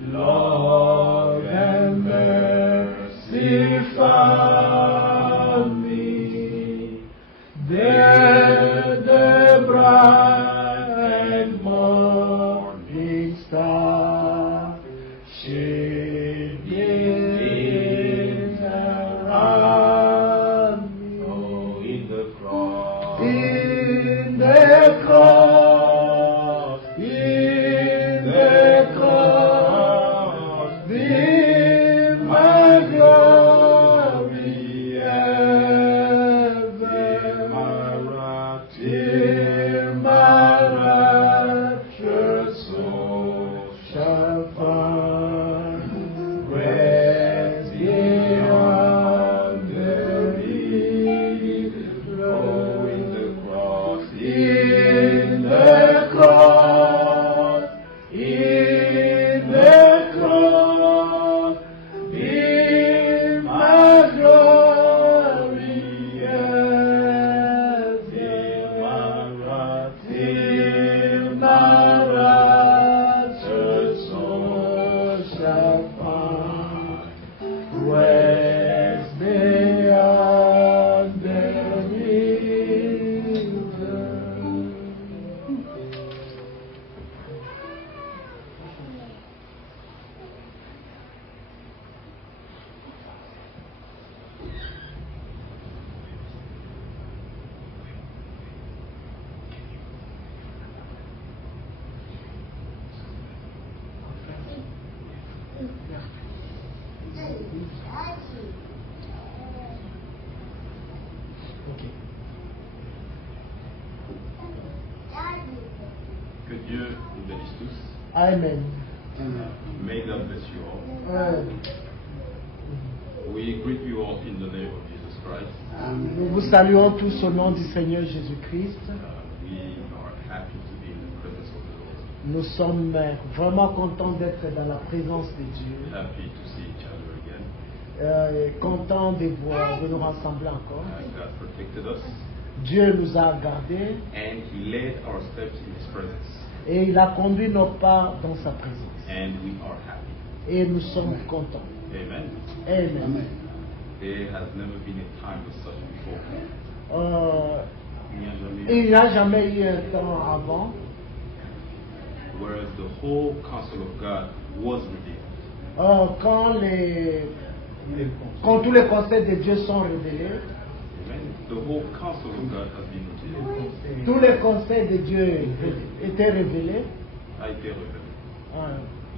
Love and mercy found me. There the bright morning star shining around me. Oh, in the cross. In the cross, in the cross, be my glory ever. Till my raptured soul shall find rest beyond the river. Oh, in the cross. In the cross, in the cross, be my glory ever. Till my raptured soul shall find rest beyond the river. Que Dieu nous bénisse tous. Amen. May God bless you all. We greet you all in the name of Jesus Christ. Nous vous saluons tous au nom du Seigneur Jésus-Christ. We are happy to be in the presence of the Lord. Nous sommes vraiment contents d'être dans la présence de Dieu. Happy to see each other again. Contents de nous rassembler encore. God protected us Dieu nous a gardés and He led our steps in His presence. et il a conduit nos pas dans sa présence. And we are happy. Et nous sommes contents. Amen. Amen. There has never been a time as such before. Il n'y a jamais eu un temps avant Whereas the whole counsel of God was revealed. quand tous les conseils de Dieu sont révélés. Amen. The whole counsel of God has been revealed. Tous les conseils de Dieu étaient révélés. A été révélé.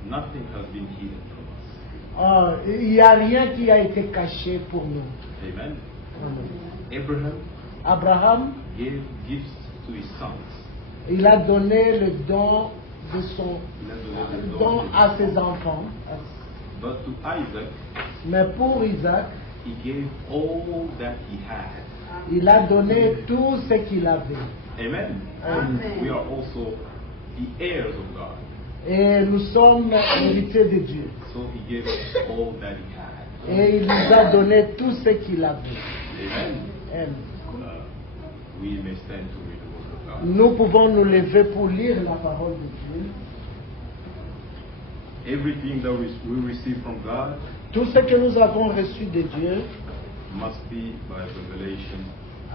Nothing has been hidden from us. Il n'y a rien qui a été caché pour nous. Amen. Amen. Abraham Abraham, gave gifts to his sons. il a donné le don de son Il a donné le don don. à ses enfants. But to Isaac, Mais pour Isaac, he gave all that he had. il a donné tout ce qu'il avait. Amen. Amen. We are also the heirs of God. Et nous sommes héritiers de Dieu. So he gave us all that he had. Et il nous a donné tout ce qu'il avait. Amen. Amen. We may stand to read the word of God. Nous pouvons nous lever pour lire la parole de Dieu. Everything that we receive from God Tout ce que nous avons reçu de Dieu must be by revelation.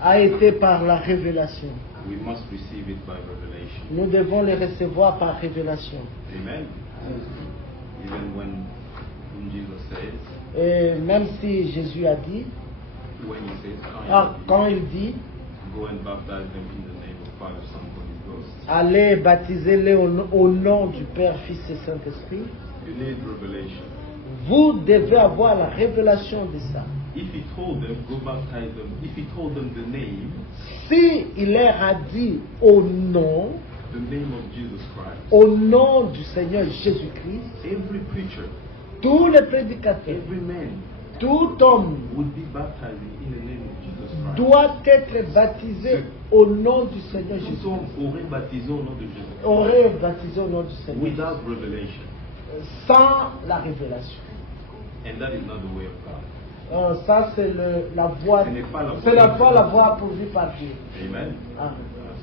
a été par la révélation. We must receive it by revelation. Nous devons les recevoir par révélation. Amen. Even when Jesus says, Et même si Jésus a dit, when he says, quand il dit, go and baptize them in the name of Father, Son, Holy Ghost. allez baptisez-les au nom du Père, Fils et Saint-Esprit, You need revelation. vous devez avoir la révélation de ça. If he told them, go baptize them. If he told them the name Si il leur a dit au nom of Jesus Christ, au nom du Seigneur Jésus-Christ, every preacher, tous les prédicateurs, every man tout homme would be baptizing in the name of Jesus Christ. doit être baptisé au nom du Seigneur Tout Jésus. homme aurait baptisé au nom de Jésus Christ. Aurait baptisé au nom du Seigneur Without revelation. sans la révélation. And that is not the way of God. Ça c'est la voie, Ce n'est pas la voie. c'est la voie pourvue par Dieu. Amen. Ah.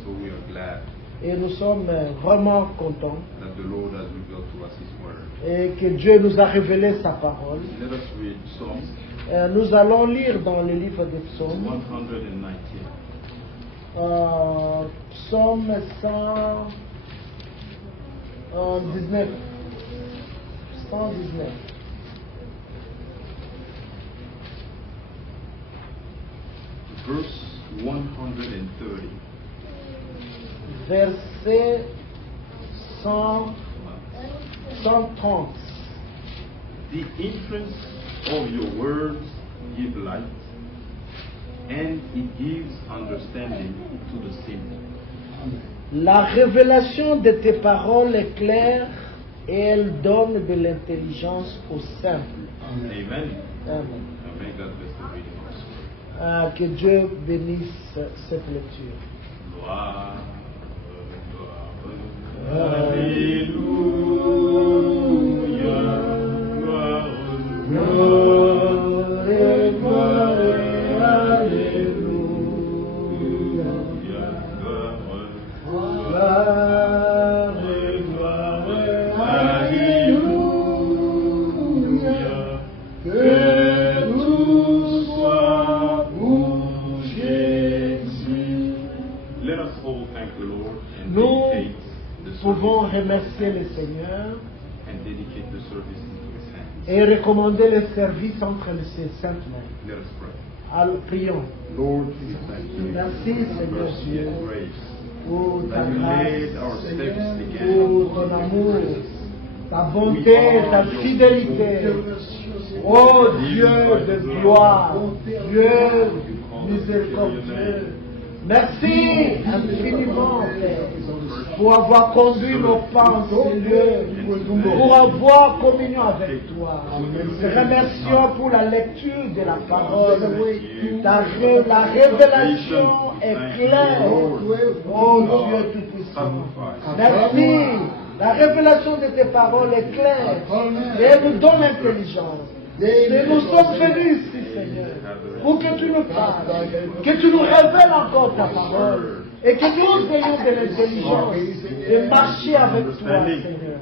So we are glad Et nous sommes vraiment contents that the Lord has revealed to us His word. Et que Dieu nous a révélé sa parole. Let us read Psalms Nous allons lire dans le livre des psaumes. 119. Psaume 119. 119. Verse 130. Verset 130. The entrance of your words give light, and it gives understanding to the simple. La révélation de tes paroles est claire et elle donne de l'intelligence aux simples. Amen. Amen. May God bless the reading of His word. Que Dieu bénisse cette lecture. Gloire, Alléluia. Gloire, gloire, alléluia. Gloire, gloire, alléluia. Que tout soit pour Jésus. Let us all thank the Lord and Nous dedicate the pouvons service remercier le Seigneur and dedicate the service into His hands. et recommander le service entre ses saintes mains. Let us pray. Alors, prions. Lord, we thank you Merci, for Seigneur mercy Dieu, and grace. pour ta That you grâce, made our steps again pour ton amour, ta bonté, ta fidélité. Oh Dieu de gloire, Dieu miséricordieux. Merci infiniment, Père, pour avoir conduit nos pas en ce lieu, pour avoir communion avec toi. Remercions pour la lecture de la parole. La révélation est claire. Oh Dieu Tout-Puissant. Merci. La révélation de tes paroles est claire et elle nous donne l'intelligence. Et nous sommes venus ici, Seigneur, pour que tu nous parles, que tu nous révèles encore ta parole et que nous ayons de l'intelligence de marcher avec toi, Seigneur.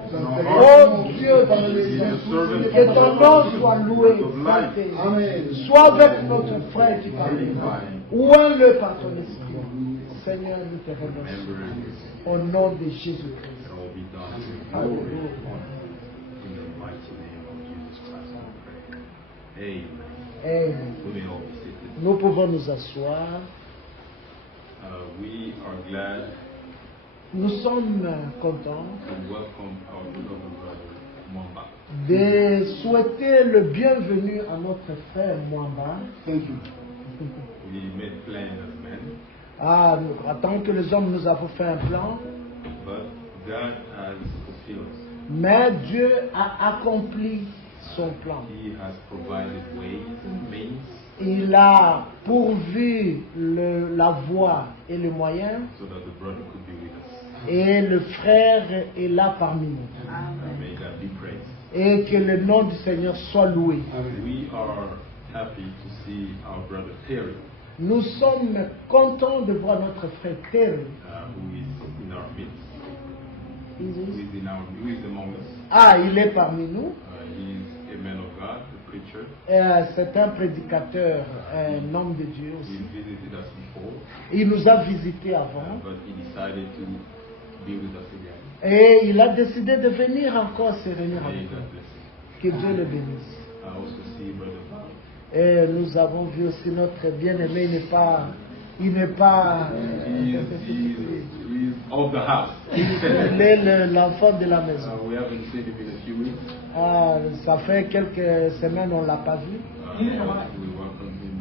Oh Dieu, que ton nom soit loué, exalté. Sois avec notre frère qui parle, ouin-le par ton esprit. Seigneur, nous te remercions. Au nom de Jésus-Christ. It all be done in glory and honor. In the mighty name of Jesus Christ, we pray. Amen. Amen. We may all be seated. Nous pouvons nous asseoir. We are glad Nous sommes contents to welcome our beloved brother Mwamba. de souhaiter le bienvenu à notre frère Mwamba. We made plans as men, En tant que les hommes, nous avons fait un plan, but God has fulfilled us. mais Dieu a accompli son plan. He has provided ways and means Il a pourvu la voie et le moyen, so that the brother could be with us. et le frère est là parmi nous. May God be praised. Et que le nom du Seigneur soit loué. We are happy to see our brother Terry, Nous sommes contents de voir notre frère Terry. who is in our midst, who is among us. Il est parmi nous. He is a man of God, a preacher. C'est un prédicateur, un homme de Dieu He aussi. visited us before, Il nous a visités avant but he decided to be with us again. et il a décidé de venir encore se réunir May avec God nous. bless him. Que Dieu le bénisse. I also see Brother Paul. Et nous avons vu aussi notre bien-aimé, il n'est pas He is of the house. il est l'enfant de la maison. We haven't seen him in a few weeks. Ça fait quelques semaines on ne l'a pas vu. We welcome him.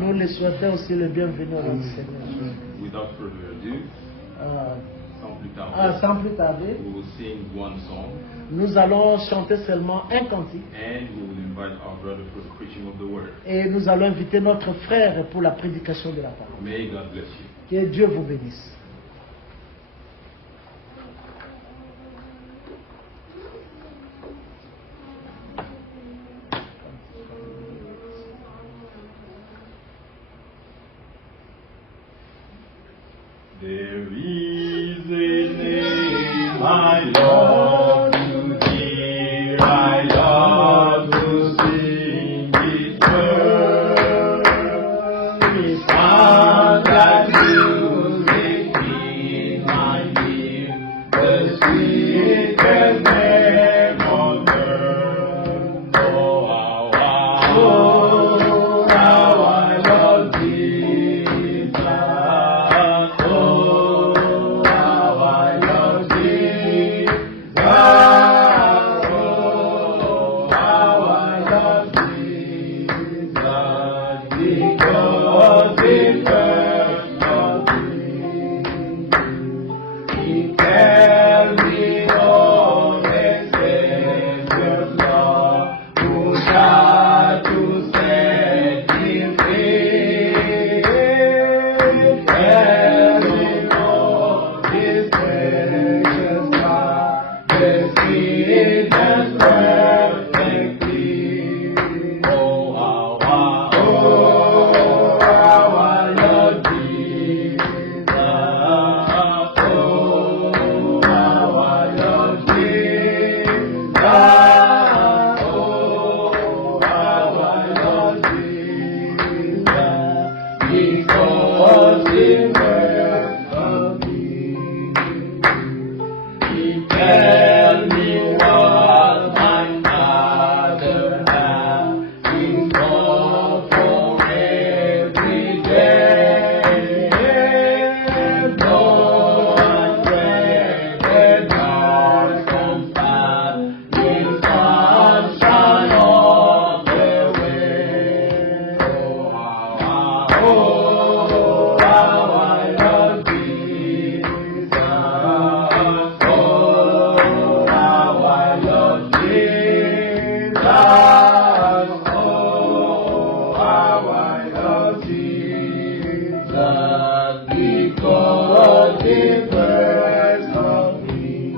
Nous le souhaitons aussi le bienvenu au nom du Seigneur. Without further ado, Sans plus tarder, we will sing one song nous allons chanter seulement un cantique and we will invite our brother for the preaching of the word. et nous allons inviter notre frère pour la prédication de la parole. May God bless you. Que Dieu vous bénisse. There is a name I love to give. obedience perfectly. Oh, how I love Jesus. Oh, how I love Jesus. Oh, how I love Jesus. Because He first loved me. He tell me what my Father has in store for every day. Though I dread the dark comes back, in sunshine all the way. Oh, how I love Jesus. Oh, how I love Jesus. Oh, how I love Jesus. Because He first loved me.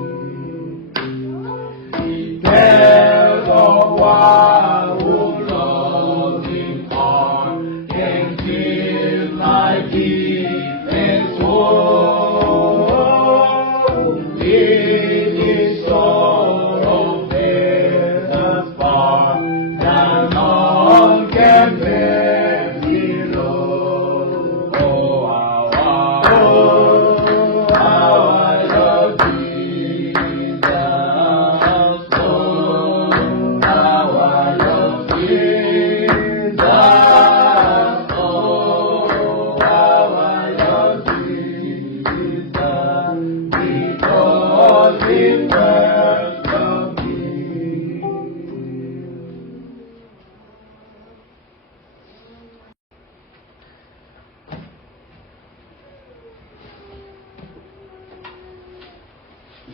He tells of one who loves Him hard and kills my deepest soul. In His sorrow bears us far than none can bear below. Oh, how I love Jesus. Oh, how I love Jesus. Oh, how I love Jesus. Because He first loved me.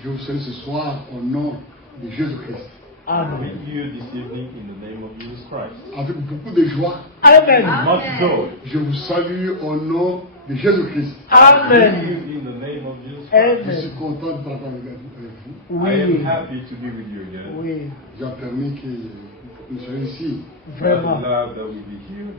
Je vous salue ce soir au nom de Jésus-Christ. Amen. With you this evening in the name of Jesus Christ. Avec beaucoup de joie, Amen. Much joy. je vous salue au nom de Jésus-Christ. Amen. In the name of Jesus Christ. Je suis Amen. content de parler avec vous. I am Oui. happy to be with you again. Oui. J'ai permis que nous soyons ici. I'm Vraiment. glad that we be here.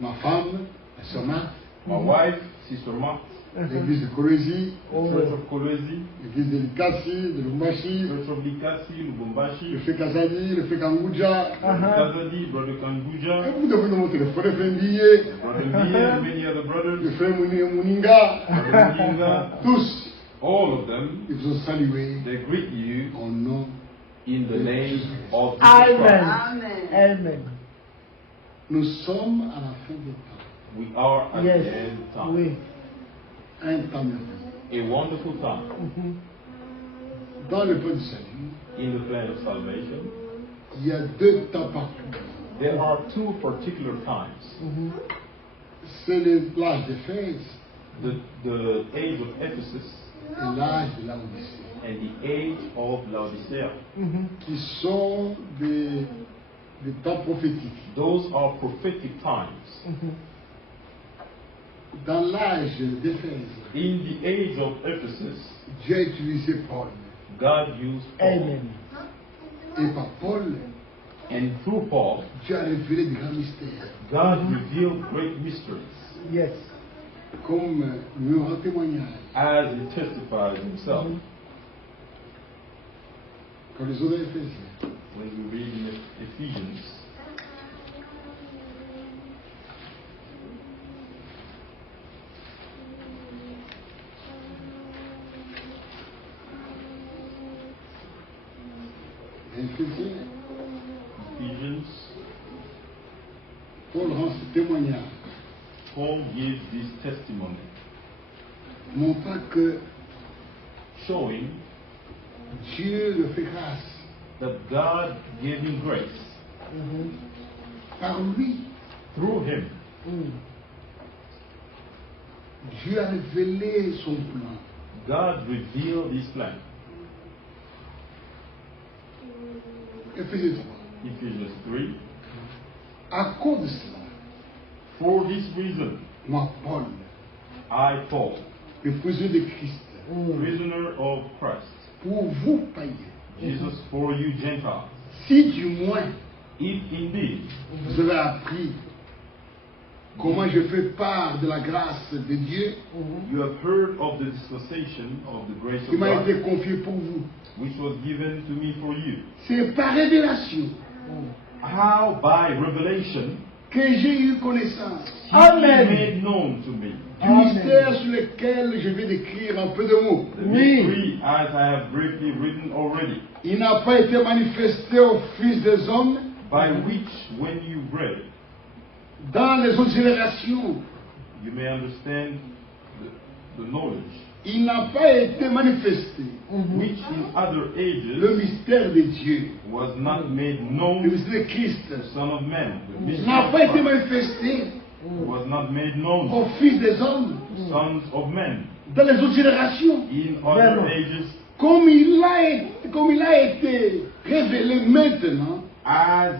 Ma femme, la sœur Marthe, My wife, Sister Mark, l'église de Kolwezi, the Oh. Church of Kolwezi, l'église de Likasi, de Lumbashi, Church of Likasi, Lubumbashi, le fait Kazani, le fait Kanguja. Kazadi, Brother Et Kanguja, vous devez nous montrer le frère Fendiye, Brother Mia, and many other le brothers, frère Muninga. Brother Muginga, Tous, all of them, ils vous ont salué they greet you au nom. in the name of Jesus Amen. Christ. Amen. Nous sommes à la fin des temps. We are at Yes. the end time. Oui. Un temps merveilleux. A wonderful time Mhm. Dans le plan du salut, in the plan of salvation. il y a deux temps particuliers. There are two particular times. Mhm. C'est l'âge d'Éphèse The age of Ephesus et l'âge de la Odyssée, and the age of Laodicea. Mhm. qui sont des temps prophétiques. Those are prophetic times. Mhm. Dans l'âge d'Éphèse, In the age of Ephesus, Dieu a utilisé Paul. God used Paul. Amen. Et par Paul, And through Paul, Dieu a révélé de grands mystères. God revealed great mysteries, Yes. Comme nous rend témoignage. as he testifies himself. Quand les autres Éphésiens, When we read in Ephesians, Éphésiens, Ephesians, Paul rend ce témoignage, Paul gives this testimony, montrant que showing Dieu le fait grâce. that God gave him grace Mhm. Par lui, through him. Mm. Dieu a révélé son plan. God revealed his plan. Éphésiens 3. Ephesians 3. À cause de cela, For this reason, moi, Paul, I, Paul, le prisonnier de Christ, Mm. prisoner of Christ, pour vous païens, Jesus for you Gentiles. Si du moins If indeed vous avez appris comment je fais part de la grâce de Dieu you have heard of the dispensation of the grace qui of m'a été God, confiée pour vous, which was given to me for you, c'est par révélation how by revelation que j'ai eu connaissance he Amen. made known to me du mystère sur lequel je vais décrire un peu de mots. the Oui. mystery as I have briefly written already, Il n'a pas été manifesté aux fils des hommes by which when you read dans les autres générations. you may understand the knowledge Il n'a pas été manifesté. which in other Le ages mystère de Dieu, was not made le known to mystère de Christ, the Son of Man. The mystery n'a of pas été Christ manifesté was not made known aux to fils des hommes sons of men dans les autres générations. in other Vraiment. ages Comme il a été révélé maintenant as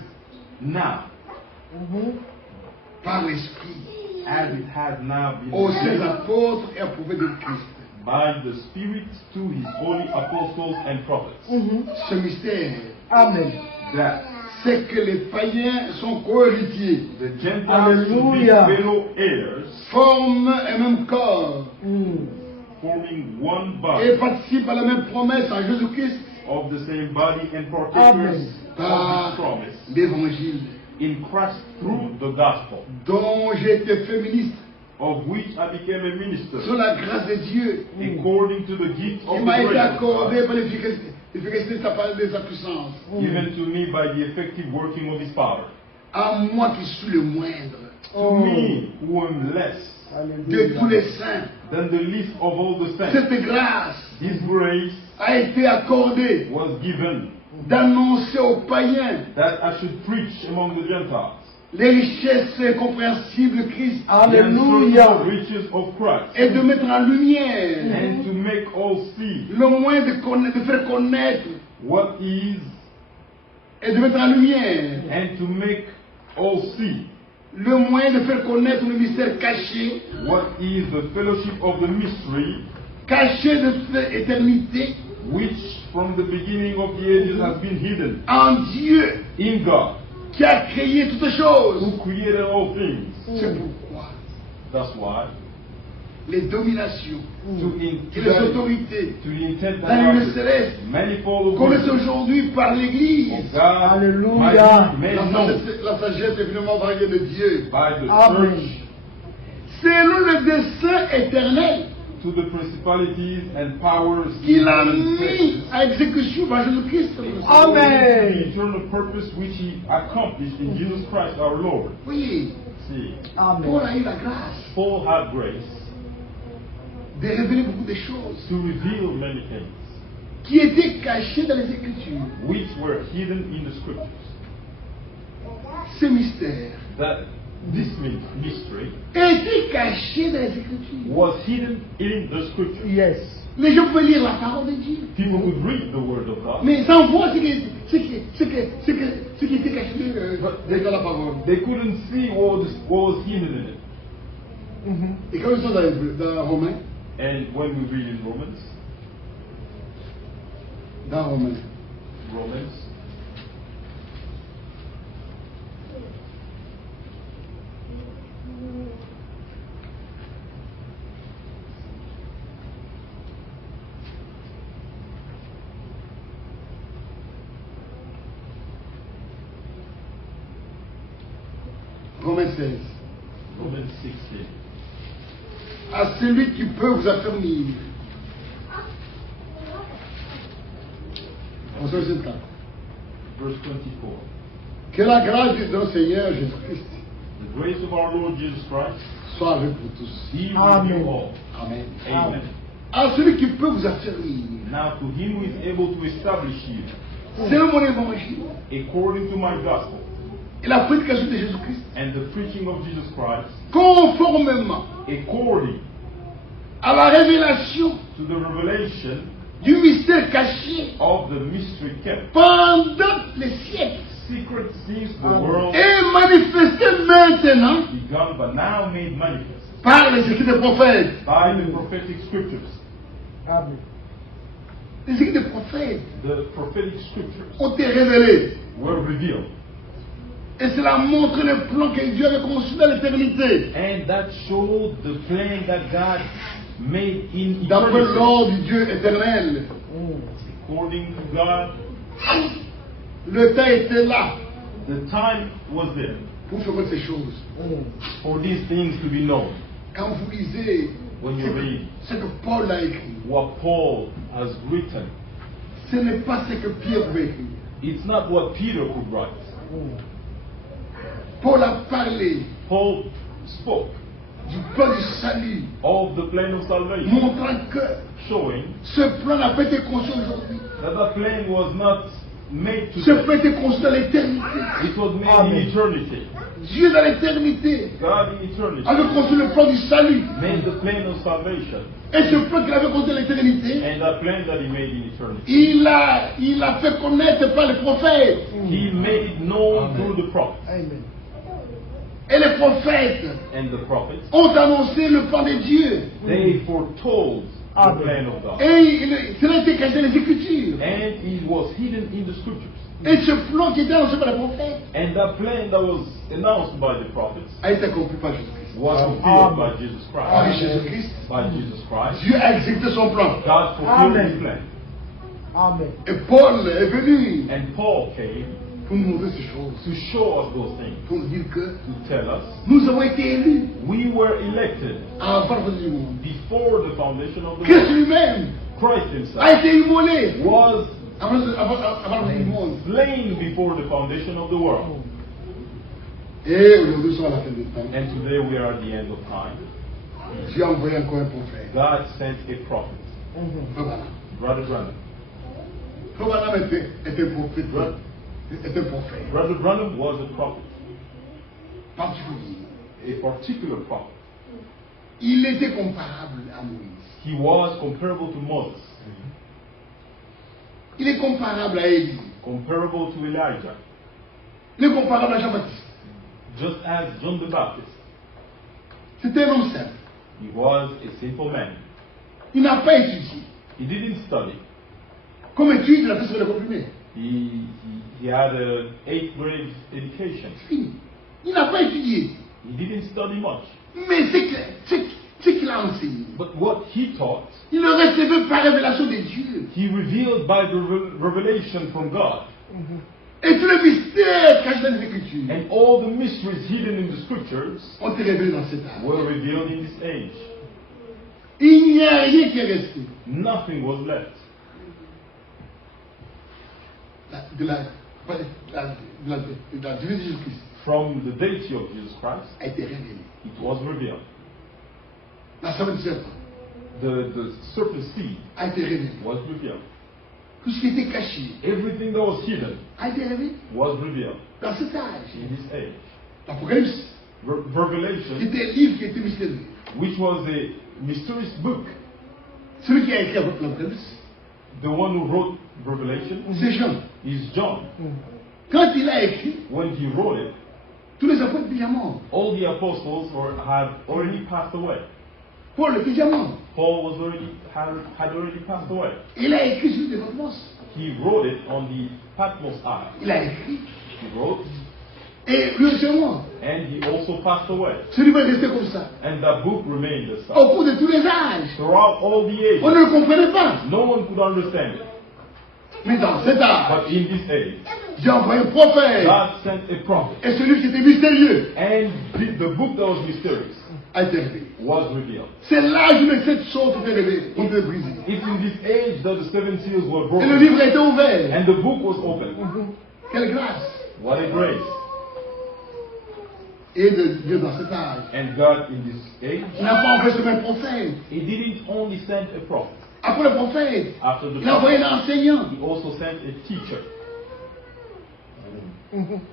now, par l'Esprit as it has now been aux saints revealed apôtres et prophètes de Christ. by the Spirit to his holy apostles and prophets. Ce mystère, Amen. That c'est que les païens sont co-héritiers, the Gentiles should be Hallelujah. fellow heirs, forment un même corps forming one et body participent à la même promesse en Jésus-Christ of the same body and partakers Amen. of his par promise l'évangile, in Christ through the gospel, dont j'ai été féministe of which I became a minister sur la grâce de Dieu according to the gift qui of the m'a été grace of accordée God, par l'efficacité de sa puissance. given to me by the effective working of his power. À moi qui suis le moindre To me, who am less de tous les saints, than the least of all the saints, cette grâce his grace a été accordée was given d'annoncer aux païens that I should preach among the Gentiles les richesses incompréhensibles de Christ the Alléluia. unsearchable riches of Christ, et de mettre en lumière and to make all see le moyen de faire connaître what is, et de mettre en lumière and to make all see le moyen de faire connaître le mystère caché, what is the fellowship of the mystery, caché de toute l'éternité which from the beginning of the ages has been hidden en Dieu in God, qui a créé toutes choses. who created all things. C'est pourquoi That's why, les dominations to et les autorités to the intent dans l'univers and céleste manifold connaissent wisdom aujourd'hui par l'Église of God Hallelujah. might be made known la sagesse évidemment variée de Dieu. by the Amen. church Selon le dessein éternel to the principalities and powers qu'il a in mis places, à exécution par Jésus-Christ. Amen. the eternal purpose which he accomplished in Jesus Christ our Lord. Oui, See, Paul Amen. a eu la grâce Paul had grace de révéler beaucoup de choses to reveal many things qui étaient cachées dans les Écritures. which were hidden in the scriptures. Ces mystères That this mystery étaient cachés dans les Écritures. was hidden in the scriptures. Yes. Les gens pouvaient lire la parole de Dieu, People could read the word of God, mais sans voir ce qui était caché dans la parole. they couldn't see what was hidden in it. Et quand ils sont dans Romains, And when we read in Romans, Romains 16. Romans 16, À celui qui peut vous affermir. Au verset 24. verse 24. Que la grâce de notre Seigneur Jésus-Christ The grace of our Lord Jesus Christ, soit avec vous tous. He with Amen. you all. Amen. Amen. À celui qui peut vous affermir. Now to Him who is able to establish you, Selon mon évangile according to my gospel, et la prédication de Jésus-Christ, and the preaching of Jesus Christ, conformément according à la révélation to the revelation du mystère caché of the mystery kept, pendant les siècles secret since the world et manifesté maintenant begun, but now made manifest par les écrits des prophètes. by the prophetic scriptures. Amen. Les écrits des prophètes The prophetic scriptures ont été révélés. were revealed. Et cela montre le plan que Dieu avait conçu dans l'éternité. And that showed the plan that God made in D'après eternity. l'ordre du Dieu éternel. According to God, Le temps était là the time was there pour faire ces choses. for these things to be known. Quand vous lisez When you read ce que Paul a écrit, what Paul has written, ce n'est pas ce que Pierre veut écrire. it's not what Peter could write. Paul a parlé Paul spoke du plan du salut, of the plan of salvation, montrant que showing ce plan n'a pas été conçu aujourd'hui. that the plan was not made Ce today. plan a été conçu dans l'éternité. It was made Amen. in eternity. Dieu dans l'éternité God in eternity avait conçu le plan du salut. made the plan of salvation, Et ce plan qu'il avait conçu dans l'éternité, and the plan that He made in eternity, il a fait connaître par les prophètes. He made known Amen. through the prophets. Amen. Et les prophètes And the prophets, ont annoncé le plan de Dieu. they foretold the Amen. plan of God. Et cela a été caché dans les Écritures. And it was hidden in the scriptures. Et ce plan qui était annoncé par les prophètes And that plan that was announced by the prophets a été accompli par Jésus-Christ. was Amen. fulfilled by Jesus Par Christ. Jésus-Christ, By Jesus Christ. Dieu a exécuté son plan. God fulfilled Amen. His plan. Amen. Et Paul est venu And Paul came pour nous montrer ces choses. to show us those things, Pour nous dire que to tell us nous avons été élus we were elected avant la fin du monde. before the foundation of the Christ world. lui-même Christ a Himself été immolé was avant la fin du monde. slain before the foundation of the world. Et aujourd'hui, nous sommes à la fin du temps. And today we are at the end of time. Dieu a envoyé encore un prophète. God sent a prophet, Frère Branham. Brother Branham. Frère Branham était un prophète. Était un prophète Brother Branham was a prophet, particulier. a particular prophet. Il était comparable à Moïse. He was comparable to Moses, Il est comparable à Élie. comparable to Elijah, Il est comparable à Jean-Baptiste. just as John the Baptist. C'était un homme simple. He was a simple man. Il n'a pas étudié. He didn't study. Comme étude, il a fait sur le comprimé. He had an 8th grade education. Fini. Il n'a pas étudié. He didn't study much. Mais ce qu'il a enseigné, But what he taught, il le recevait par révélation de Dieu. he revealed by the revelation from God. Et tous les mystères cachés dans les Écritures And all the mysteries hidden in the scriptures ont été révélés dans cet âge. were revealed in this age. Il n'y a rien qui est resté Nothing was left. de la divinité de Jésus-Christ From the deity of Jesus Christ, a été révélé. it was revealed. La semence du serpent The serpent seed a été révélée. was revealed. Tout ce qui était caché Everything that was hidden a été révélé was revealed dans cet âge. in this age. L'Apocalypse Revelation, était un livre qui était mystérieux. which was a mysterious book, Celui qui a écrit l'Apocalypse, the one who wrote Revelation c'est Jean. is John. Quand il a écrit, When he wrote it, tous les apôtres étaient déjà morts. all the apostles had already passed away. Paul était déjà mort. Paul had already passed away. Il a écrit sur des Patmos. He wrote it on the Patmos Isle. Il a écrit. He wrote, Et lui aussi est mort. and he also passed away. Ce livre est resté comme ça. And that book remained as such. Au cours de tous les âges. Throughout all the On ages, ne le comprenait pas. no one could understand it. Mais dans cet âge, But in this age, Dieu a envoyé un prophète. God sent a prophet. Et ce livre qui était mystérieux And the book that was mysterious a été révélé. was revealed. C'est l'âge où les 7 choses ont été révélées, ont été brisées. It's in this age that the 7 seals were Et le broken. livre a été ouvert. And the book was opened. Quelle grâce. What a grace. Et de Dieu dans cet âge. And God in this age, Il n'a pas envoyé seulement un prophète. He didn't only send a prophet. Après le prophète, After the il a envoyé prophet, un enseignant. He also sent a teacher.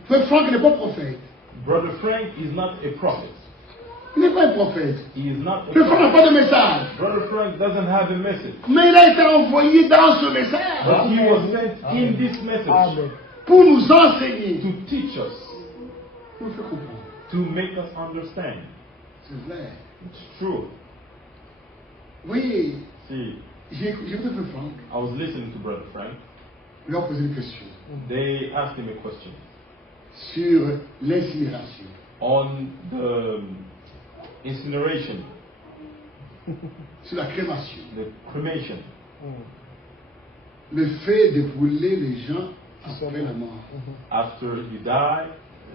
Frère Franck n'est pas prophète. Brother Frank is not a prophet. Il n'est pas un prophète. He is not a Frère Franck n'a prophet. pas de message. Brother Frank doesn't have a message. Mais il a été envoyé dans ce message But he was sent in this message Amen. pour nous enseigner. to teach us, Pour nous faire comprendre. to make us understand. C'est vrai. It's true. Oui, See, J'ai écouté Frère Franck, I was listening to Brother Frank. il a posé une question They asked him a question sur l'incinération. on the incineration, Sur la crémation. the cremation. Le fait de brûler les gens après la mort. After you die,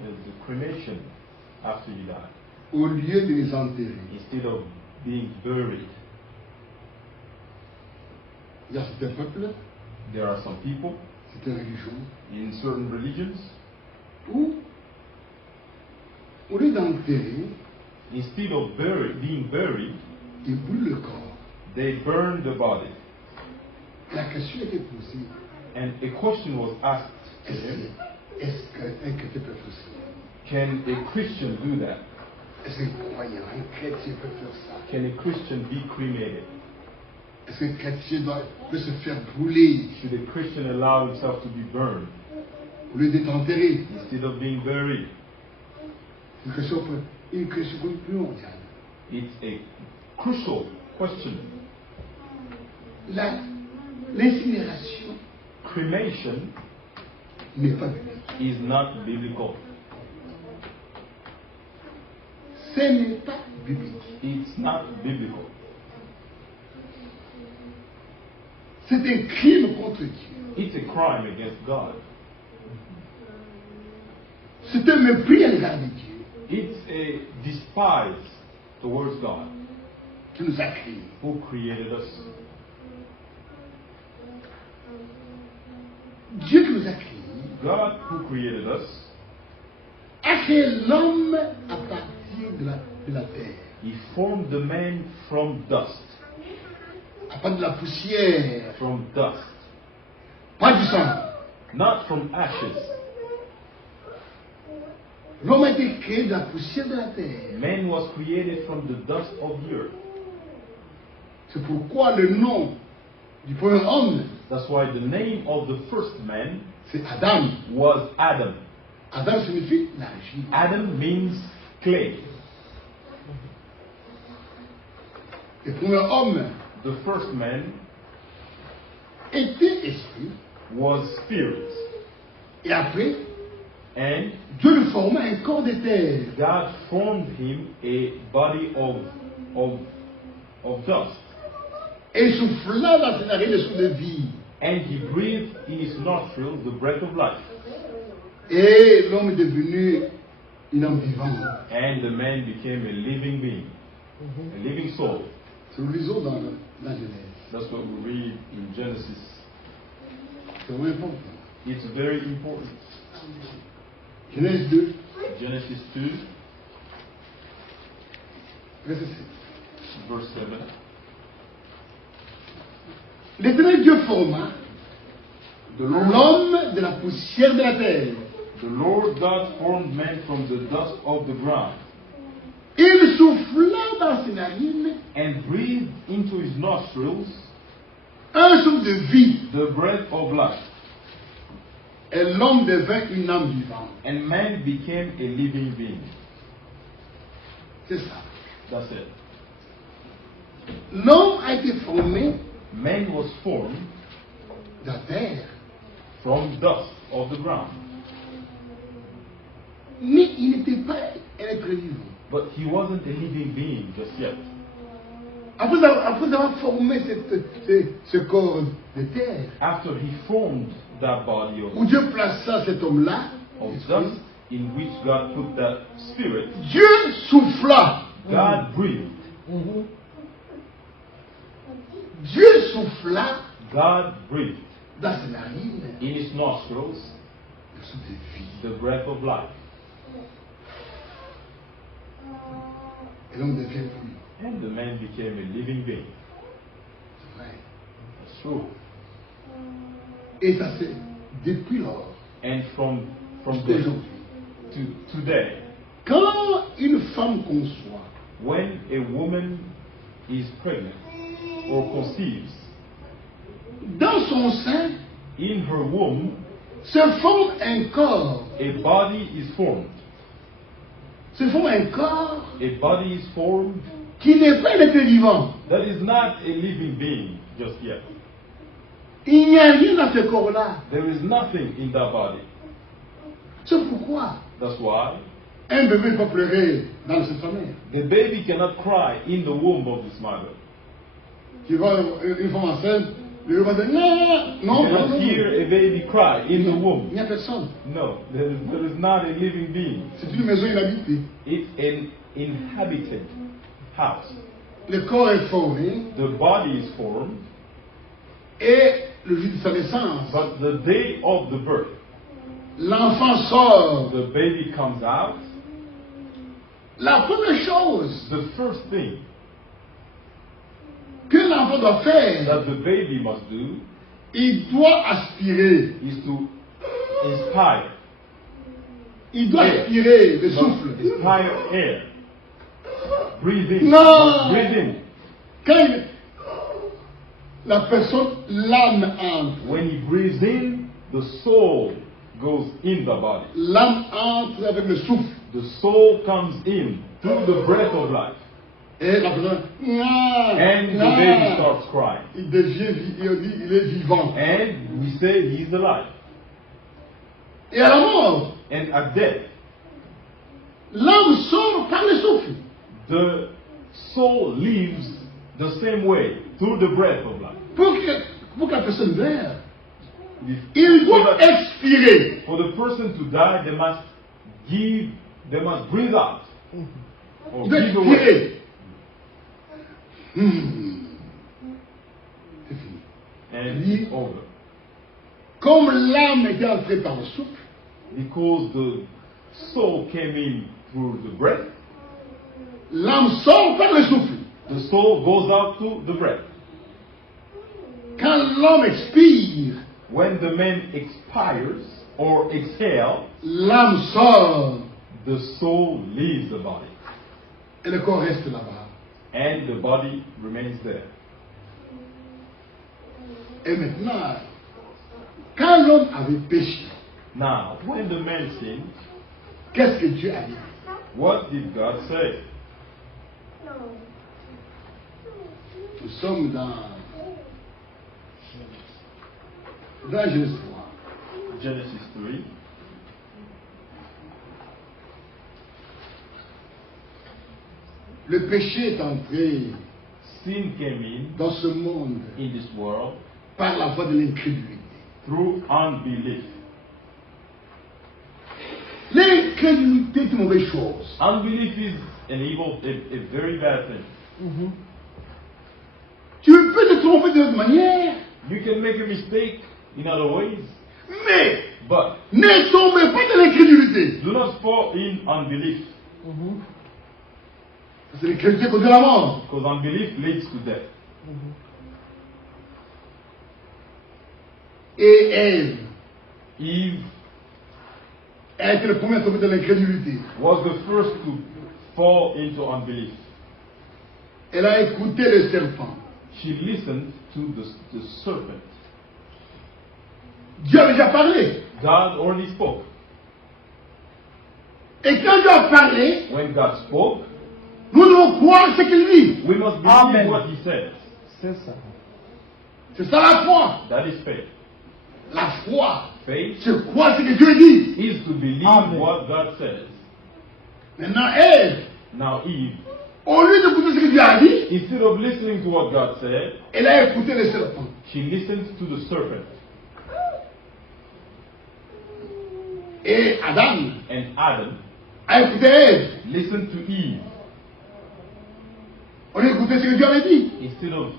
the cremation after you die, Au lieu de les enterrer. instead of being buried. Il y a certains peuples, There are some people certaines religions, in certain religions, où, au lieu d'enterrer, instead of being buried, ils brûlent le corps. they burn the body. La question était posée. And a question was asked to him, Est-ce qu'un chrétien peut faire ça? can a Christian do that? Est-ce qu'un croyant, un chrétien peut faire ça? Can a Christian be cremated? Est-ce qu'un chrétien peut se faire brûler Should a Christian allow himself to be burned au lieu d'être enterré? instead of being buried? Une question plus mondiale. It's a crucial question. L'incinération Cremation n'est pas biblique. is not biblical. Ce n'est pas biblique. It's not biblical. C'est un crime contre Dieu. It's a crime against God. C'est un mépris à l'égard de Dieu It's a despise towards God qui nous a créés. who created us. Dieu qui nous a créés God who created us, a créé l'homme à partir de la terre, He formed the man from dust. à partir de la poussière, From dust. pas du sang. Not from ashes. L'homme a été créé de la poussière de la terre. Man was created from the dust of the earth. C'est pourquoi le nom du premier homme, That's why the name of the first man c'est Adam. was Adam. Adam signifie l'argile. Adam means clay. Le premier homme The first man était esprit. was spirit. Et après, And Dieu lui forma un corps de terre. God formed him a body of dust. Et souffla dans ses narines le souffle de vie. And he breathed in his nostrils the breath of life. Et l'homme est devenu un homme vivant. And the man became a living being, a living soul. C'est nous lisons dans la Genèse. That's what we read in Genesis. C'est vraiment important. It's very important. Genèse 2, Genesis 2, verset 7. verse 7. L'Éternel Dieu forma l'homme de la poussière de la terre. The Lord God formed man from the dust of the ground Il souffla dans ses narines and breathed into his nostrils un souffle de vie. the breath of life. Et l'homme devint une âme vivante. And man became a living being. C'est ça. That's it. L'homme a été formé Man was formed de la terre. from dust of the ground. Mais il n'était pas un être vivant. But he wasn't a living being just yet. Après avoir formé ce corps de terre, After he formed that body où Dieu plaça cet homme-là, of dust in which God put that spirit, Dieu souffla. God breathed. Dieu souffla God breathed dans ses narines in his nostrils le souffle de vie. the breath of life. Et l'homme devient lui. And the man became a living being. C'est vrai. That's true. Et ça c'est depuis lors, And from jusqu'à the, aujourd'hui. to today, Quand une femme conçoit, when a woman is pregnant or conceives, dans son sein in her womb, se forme un corps. a body is formed. Se forme un corps A body is formed qui n'est pas un être vivant. that is not a living being. just yet. Il n'y a rien dans ce corps-là. There is nothing in that body. C'est pourquoi That's why un bébé ne peut pleurer dans sa mère. the baby cannot cry in the womb of his mother. Tu vois une femme enceinte, le bébé va dire non, You non, cannot non, hear non. a baby cry in the Il womb. n'y a personne. No, there is not a living being. C'est une maison inhabitée. It's an inhabited house. Le corps est formé The body is formed, et le jour de sa naissance, but the day of the birth, l'enfant sort. the baby comes out. La première chose The first thing que l'enfant doit faire, that the baby must do il doit aspirer. is to inspire. Il doit Air. aspirer le Must souffle. inspire air. Breathe in. No. Must breathe in. Quand la personne, l'âme entre. When he breathes in, the soul goes in the body. L'âme entre avec le souffle. The soul comes in through the breath of life. Et la personne, And the baby starts crying. il devient, il est vivant. And we say he's alive. Et à la mort, And at death, l'âme sort par le souffle. the soul leaves the same way, through the breath of life. Pour que la personne meure, If- il so doit that expirer. for the person to die, they must breathe out. Or Il doit give away. expirer. C'est fini. And Oui. it's over. Comme l'âme était entrée par le souffle, Because the soul came in through the breath, l'âme sort par le souffle. the soul goes out to the breath. Quand l'homme expire, When the man expires or exhales, l'âme sort the soul leaves the body. et le corps reste là-bas. And the body remains there. Et maintenant, quand l'homme avait péché, Now, when the man sinned, qu'est-ce que Dieu a dit? what did God say? Nous sommes dans Genèse 3. Genesis 3. Le péché est entré Sin came in dans ce monde this world par la voie de l'incrédulité. through unbelief. L'incrédulité est une mauvaise chose. Unbelief is an evil, a very bad thing. Tu peux te tromper de toute manière, You can make a mistake in other ways, mais but ne tombez pas dans l'incrédulité. do not fall in unbelief, Parce que l'incrédulité conduit à la mort. because unbelief leads to death. Et Ève Eve a été le premier à tomber dans l'incrédulité. was the first to fall into unbelief. Elle a écouté le serpent. She listened to the serpent. Dieu a déjà parlé. God already spoke. Et quand Dieu a parlé, When God spoke, nous devons croire ce qu'il dit. we must believe Amen. what He says. C'est ça. C'est ça la foi. That is faith. La foi, Faith c'est croire ce que Dieu dit. is to believe Amen. what God says. Maintenant, Ève, Now Eve, au lieu d'écouter ce que Dieu a dit, instead of listening to what God said, elle a écouté le serpent. she listened to the serpent. Et Adam And Adam a écouté Ève. listened to Eve Au lieu d'écouter ce que Dieu avait dit, instead of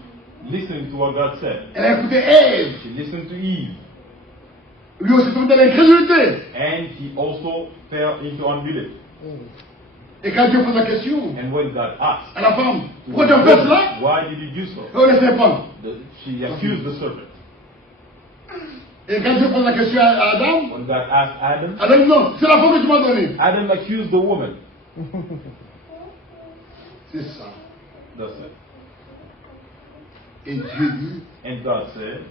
listening to what God said. elle a écouté Ève. She listened to Eve. Lui aussi tombé dans l'incrédulité. And he also fell into unbelief. Et quand Dieu pose la question And when God asked, à la femme, pourquoi tu as fait cela? why did you do so? Oh, le serpent. She accused the serpent. Et quand Dieu pose la question à Adam, When God asked Adam, Adam dit non, c'est la femme que tu m'as donnée. Adam accused the woman. C'est ça. That's it. Et Dieu dit, And God said,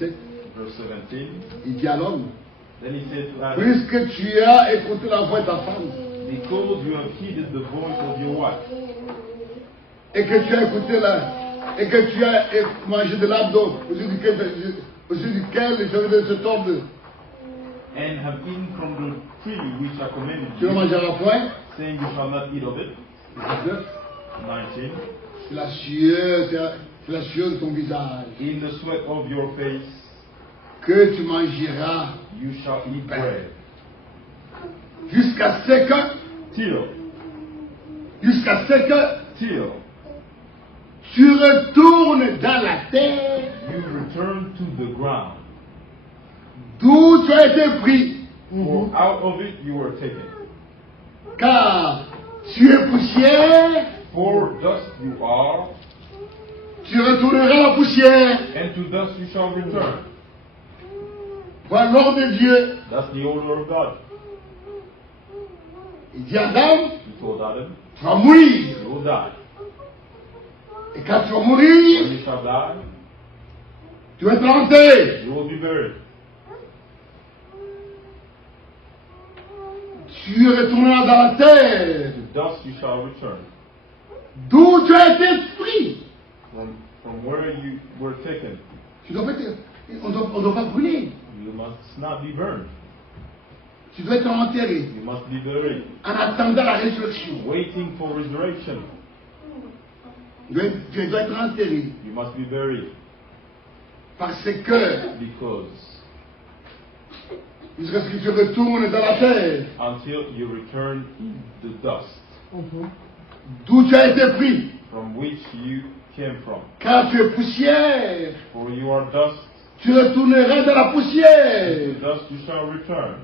17, verse 17, il dit à l'homme, then he said to Adam, puisque tu as écouté la voix de ta femme, because you have heeded the voice of your wife, et que tu as écouté et que tu as mangé de l'arbre au-dessus duquel je vais te tordre, and have eaten from the tree which I commanded tu ne you, mangeras point. saying you shall not eat of it. 19. 19. C'est la sueur de ton visage In the sweat of your face que tu mangeras you shall eat bread, jusqu'à ce que till tu retournes dans la terre you return to the ground. d'où tu as été pris, For out of it you were taken. car tu es poussière, For dust you are, tu retourneras à la poussière. and to dust you shall return. Voilà l'ordre de Dieu. That's the order of God. Il dit à Adam, He told Adam, tu vas mourir. you will die. Et quand tu vas When mourir, you shall die, tu vas être enterré. you will be buried. Tu retourneras dans la terre To dust you shall return. d'où tu as été pris. From where you were taken, Tu dois être, on doit pas brûler. you must not be burned. Tu dois être enterré You must be buried. en attendant la résurrection. Waiting for resurrection. Tu dois être enterré You must be buried. parce que Because jusqu'à ce que tu retournes dans la terre until you return in the dust d'où tu as été pris. from which you came from. Car tu es poussière, For you are dust, tu retourneras dans la to poussière. dust you shall return.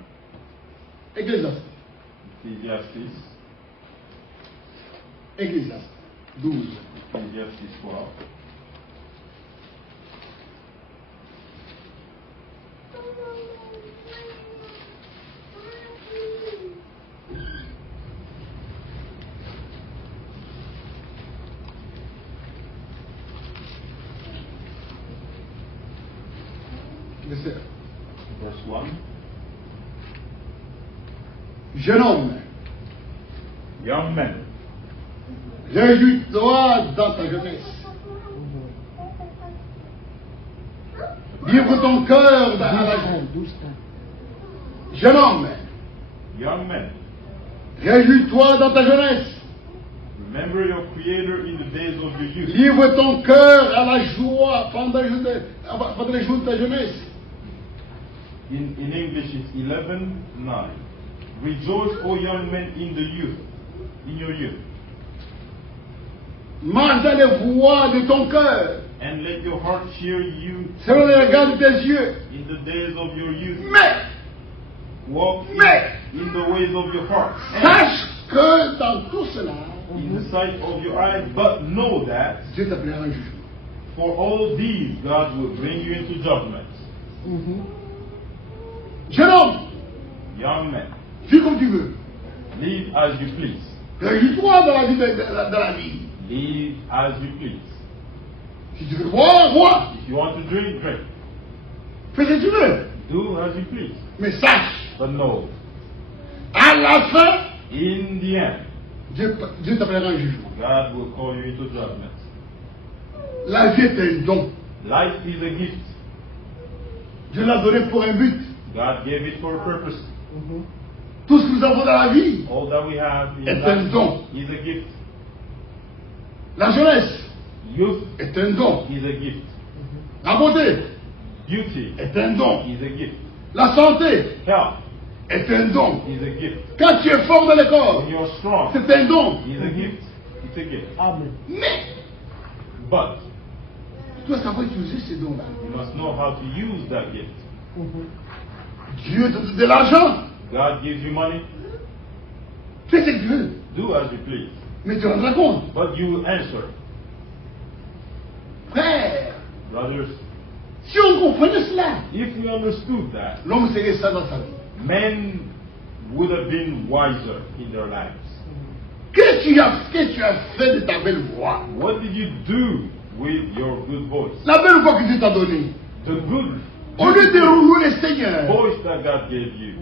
Ecclésiaste. Ecclesiastes, Ecclésiaste 12. Ecclesiastes 12. Verse 1. Jeune homme, Young men, réjouis-toi dans ta jeunesse. Livre ton cœur à la jeune homme, young men, réjouis-toi dans ta jeunesse. remember your Creator in the days of your youth. Livre ton cœur à la joie pendant les jours de ta jeunesse. In English, it's 11:9. Rejoice, O young men, in your youth, Marche dans les voies de ton cœur, and let your heart cheer you selon les regards de tes yeux. in the days of your youth. Mais Walk Mais- in the ways of your heart, sache que dans tout cela, in the sight of your eyes, but know that Dieu t'appellera un jugement. for all these God will bring you into judgment. Jeune homme, Young men, vis comme tu veux. live as you please. Réjouis-toi dans la vie. Dans la vie. Live as you please. Si tu veux boire, bois. If you want to drink, drink. Fais ce que tu veux. Do as you please. Mais sache, But know, à la fin, in the end, Dieu t'appellera un jugement. God will call you into judgment. La vie est un don. Life is a gift. Dieu l'a donné pour un but. God gave it for a purpose. Tout ce que nous avons dans la vie All that we have in est un life don. is a gift. La jeunesse Youth est un don. is a gift. La beauté Beauty est un don. is a gift. La santé Health est un don. is a gift. Quand tu es fort dans le corps, When you're strong, c'est un don. is a gift. It's a gift. Amen. Mais But tu dois savoir utiliser ces dons-là. you must know how to use that gift. Dieu te donne de l'argent. God gives you money. Fais ce que tu veux. Do as you please. Mais tu rendras compte. But you will answer. Frère, Brothers, si on comprenait cela, if we understood that, l'homme serait ça dans sa vie. men would have been wiser in their lives. Qu'est-ce que tu as fait de ta belle voix? What did you do with your good voice? La belle voix que Dieu t'a donnée. The good Au lieu de louer le Seigneur, voice that God gave you.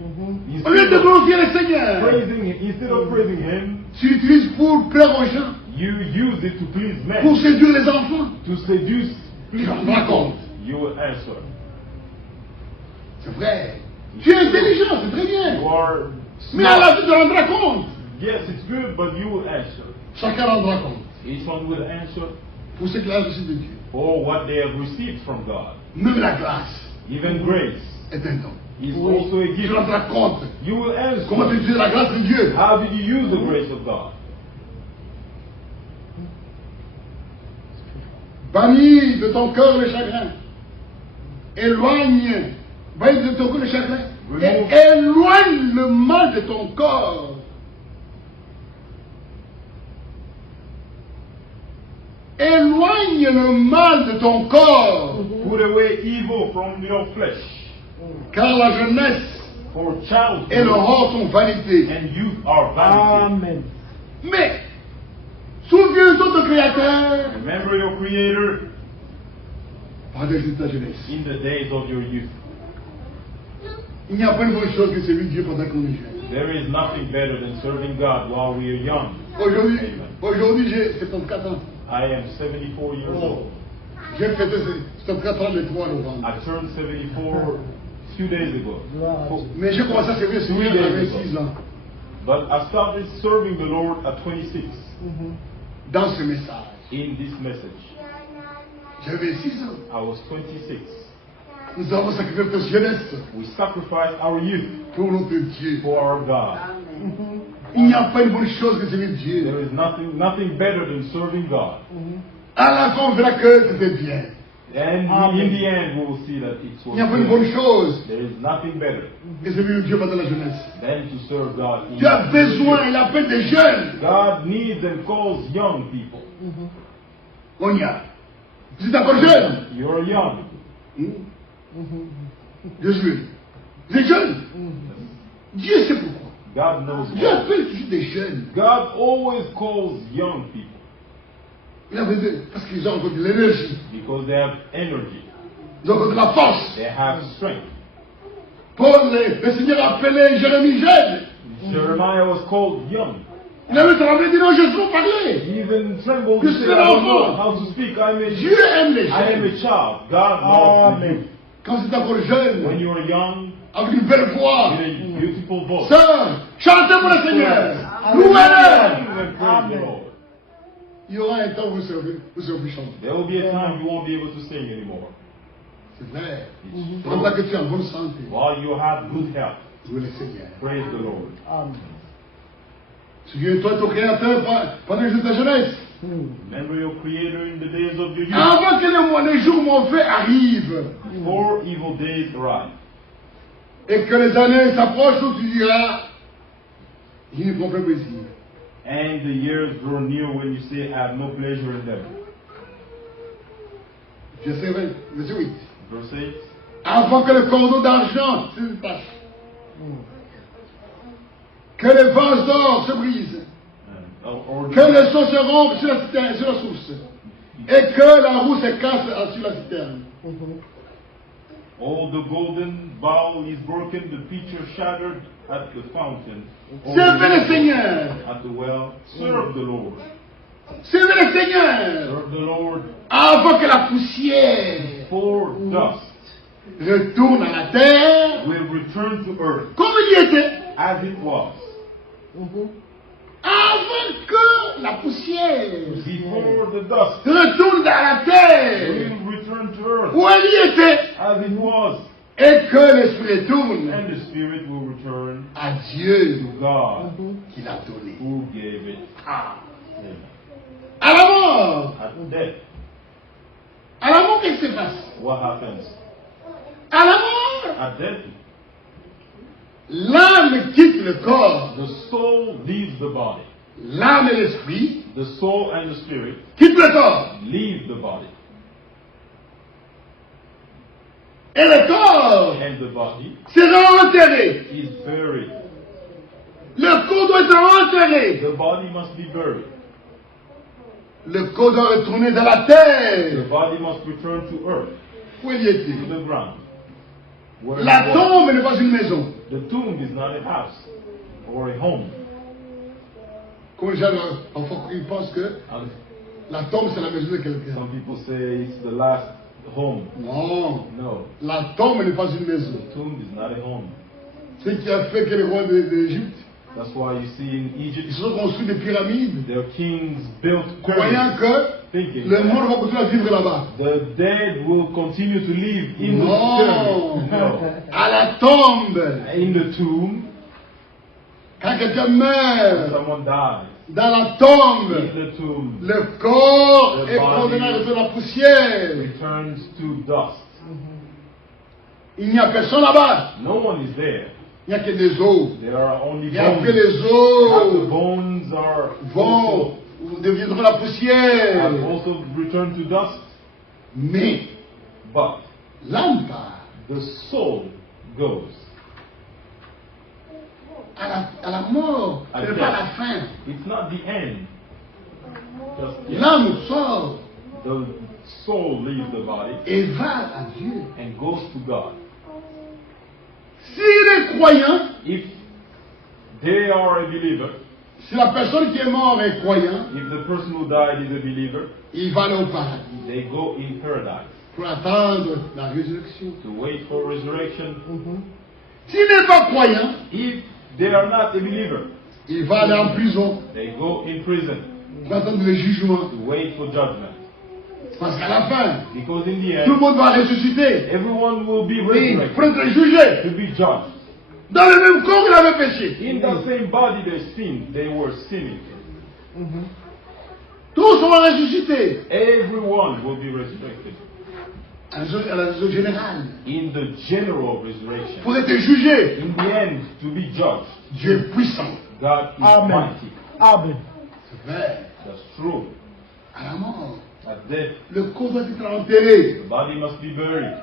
au lieu Instead de of glorifier le Seigneur, praising Him, instead of praising Him, tu l'utilises pour plaire aux gens. You use it to please pour men, séduire les enfants. to seduce Tu te rends compte? you will answer. C'est vrai. Tu es intelligent, c'est très You bien. are Mais à la smart. fin, tu te rendras compte. Yes, it's good, but you will answer. Chacun rendra compte. Each one will answer Pour ce qu'il a reçu de Dieu. for what they have received from God. Même la grâce Even grace est un don. is also a Tu gift. rendras compte. You will Comment tu answer. utilises la grâce de Dieu? How did you use the grace of God? Bannis de ton cœur le chagrin. Éloigne. Bannis de ton cœur le chagrin. Et éloigne le mal de ton corps. Éloigne le mal de ton corps. Put away evil from your flesh. Car la jeunesse For et childhood l'aurore sont vanité. and youth are vanity. Amen. Mais, souviens-toi de ton Créateur Remember your Creator pendant ta jeunesse. in the days of your youth. Il n'y a pas une bonne chose que servir Dieu pendant qu'on est jeune. There is nothing better than serving God while we are young. Aujourd'hui j'ai 74 ans. I am 74 years old. J'ai fêté 74 ans le 3 novembre. I turned 74 2 days ago. Mais j'ai commencé à servir le Seigneur à 26 ans. But I started serving the Lord at 26 Dans ce message. in this message. J'avais 6 ans. I was 26. Nous avons sacrifié notre jeunesse We sacrificed our youth pour notre Dieu. for our God. Il n'y a pas une bonne chose que servir Dieu. There is nothing better than serving God. À la fin, on verra que c'était bien. And in the end, we will see that it Il n'y a was pas une bonne good. chose There is nothing better que servir Dieu pendant la jeunesse. than to serve God. in Tu as besoin, il appelle des jeunes. God needs and calls young people. On y a. Vous êtes encore jeune. You're young. Je suis. Vous êtes jeune. Dieu sait pourquoi. God knows Dieu why. appelle toujours des jeunes. God always calls young people Il a besoin, parce qu'ils ont encore de l'énergie. because they have energy. Ils ont encore de la force. They have strength. Paul, le Seigneur a appelé Jérémie jeune. Jeremiah was called young. Il avait tremblé et dit non, je ne peux parler. He even trembled Je to suis say, I don't know l'enfant. how to speak. I'm Dieu aime les I am a jeunes. child. God loves Amen. you. Quand c'est encore When jeune, you are young, avec une belle voix. with a beautiful voice. Sœur, chantez pour le Seigneur. Sing Louez-le. and praise the Amen. Lord. Il y aura un temps où vous serez plus chanter. There will be a time you won't be able to sing anymore. C'est vrai. It's Pendant true. que tu es en bonne santé, While you have good health, louez le Seigneur. praise the Lord. Amen. Souviens-toi de ton Créateur pendant ta jeunesse. Remember your Creator in the days of your youth. Avant que les jours mauvais arrivent Before evil days arrive. et que les années s'approchent où tu diras, je n'y prends pas plaisir. And the years draw near when you say, I have no pleasure in them. Verset 8. Verse 8. Avant que le cordeau d'argent se détache, que les vases d'or se brisent, Or que les seaux se rompent sur la citerne, sur la source, et que la roue se casse sur la citerne. all the golden bowl is broken, the pitcher shattered at the fountain. All Servez le the Seigneur. at the well. Serve the Lord. Servez le Seigneur. Serve the Lord. Avant que la poussière For dust retourne à la terre, will return to earth comme il y était. as it was. Avant que la poussière Before the dust retourne dans la terre, will return to earth où elle y était, as it was. et que l'esprit retourne And the Spirit will return à Dieu to God qui l'a donné. who gave it. Amen. À la mort, At death, à la mort, qu'est-ce qui se passe? what happens? À la mort, At death, l'âme quitte le corps, the soul leaves the body. l'âme et l'esprit The soul and the spirit quittent le corps. leave the body. Et le corps And the body sera enterré. is buried. Le corps doit être enterré. The body must be buried. Le corps doit retourner dans la The terre. body must return to earth, Où il était? to the ground. Where La it was. tombe n'est pas une maison. The tomb is not a house or a home. Comme les gens, parfois, ils pensent que And la tombe, c'est la maison de quelqu'un. some people say it's the last home. Non, No, la tombe n'est pas une maison. the tomb is not a home. Ce qui a fait que les rois d'Égypte, That's why you see in ils Egypt, se sont construits des pyramides, their kings built croyant pyramids, que thinking le monde va continuer à vivre là-bas. the dead will continue to live in Non. the pyramid. No. À la tombe, In the tomb, quand quelqu'un when meurt, someone dies, dans la tombe, in the tomb le corps The est body condamné à rester dans la poussière. returns to dust. Il n'y a personne là-bas. No one is there. Il n'y a que des os. There are only Et après bones. les After os bones are vont, deviendront la poussière. have also returned to dust, Mais but l'âme part the soul goes. à la mort. À Ce n'est death. pas la fin. It's not the end. Just yet. L'âme sort The soul leaves the body et va à Dieu. and goes to God. S'il est croyant, If they are a believer, si la personne qui est morte est croyant, if the person who died is a believer, il va aller au paradis they go in paradise pour attendre la résurrection. to wait for resurrection. S'il n'est pas croyant, If they are not a believer, il va aller en prison they go in prison pour attendre le jugement. to wait for judgment. Parce qu'à la fin, Because in the tout le end, monde va ressusciter. everyone will be Pour resurrected être jugé to be judged. dans le même corps qu'il avait péché. In the same body they sinned, they were sinning. Tous vont ressusciter Everyone will be resurrected à la résurrection générale. in the general resurrection. Pour être jugé. In the end, to be judged. Dieu est puissant. God is Amen. mighty. Amen. C'est vrai. That's true. À la mort. At death, Le corps doit être enterré. the body must be buried.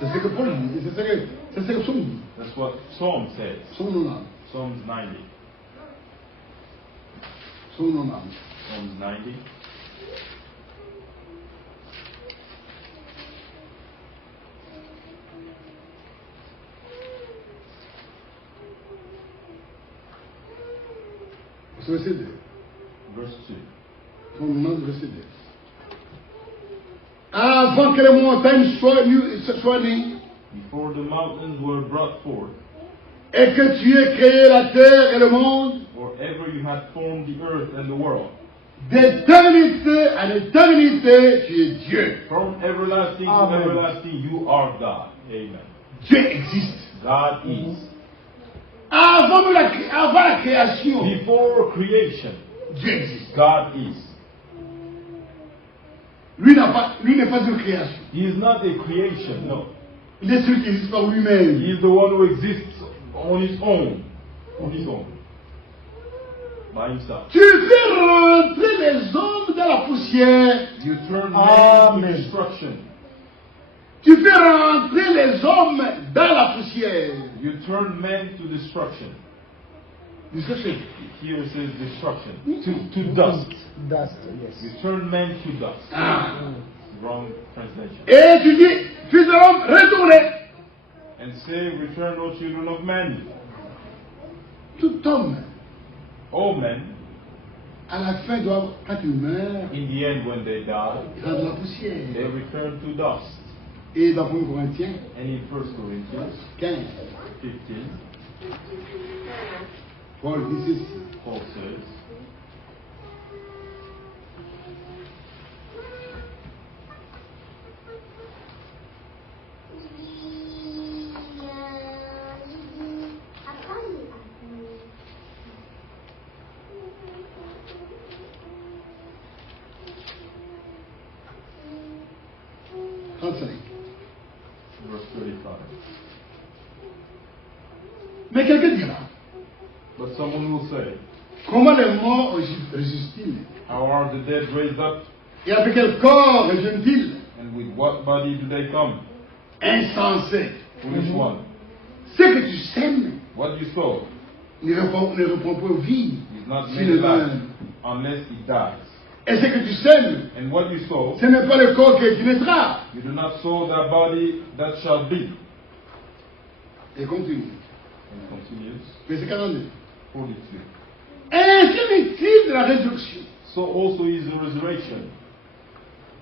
C'est ce que Paul dit. C'est ce que Psaume dit. That's what Psalm says. Psaume 90. Psalms 90. Psaume 90. Psalms 90. Verset 2. Verse 2. Psaume 90, verset 2. Avant que les montagnes soient nées, Before the mountains were brought forth, et que tu aies créé la terre et le monde, or ever you had formed the earth and the world, d'éternité à l'éternité, tu es Dieu. from everlasting Amen. to everlasting, you are God. Amen. Dieu existe. God is. Avant la création, Before creation, Dieu existe. God is. Lui n'est pas une création. He is not a creation, no. Il est celui qui existe par lui-même. He is the one who exists on his own. On his own. By himself. Tu fais rentrer les hommes dans la poussière. You turn man Amen. to destruction. Tu fais rentrer les hommes dans la poussière. You turn men to destruction. Destruction. Here it says destruction. To dust. Dust, You yes. turn men to dust. Ah. Wrong translation. Et tu dis, fils de l'homme, retournez. And say, return, O children of men. Tout homme, All men, à la fin, quand il meurt, in the end when they die, il rentre dans la they poussière. return to dust. Et dans 1 Corinthiens And in 1 Corinthians 15, 15, Paul dit ceci. Paul says, verse 35. Mais quelqu'un dira, But someone will say, comment les morts ressuscitent-ils? how are the dead raised up? Et avec quel corps reviennent-ils? And with what body do they come? Insensé. Foolish one. Ce que tu sèmes What you sow ne reprend pas vie is not sur made le alive monde. unless it dies. Et ce que tu sèmes, And what you sow, ce n'est pas le corps qui naîtra. you do not sow that body that shall be. Et continue. And continues. Verset 42. 42. Ainsi est-il de la résurrection. So also is the resurrection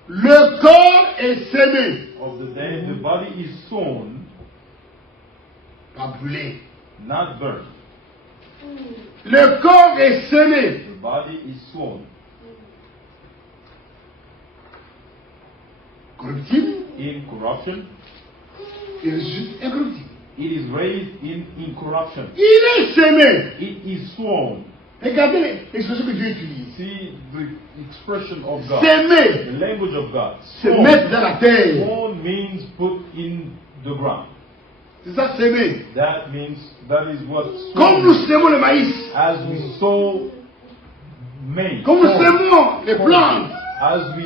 Le corps est sémé, of the dead. The body is sown, pas brûlé. not burned. Le corps est sémé. The body is sown. Corruptible In corruption, et ressuscité incorruptible. it is raised in incorruption. Il est sémé. It is sown. Regardez l'expression que Dieu utilise. See the expression of God. Sémé, The language of God. se mettre dans la terre. Sown means put in the ground. C'est ça, sémé. That means that is what Comme sown nous is. sémons le maïs, As we sow maize, comme nous corn, sémons les plantes, as we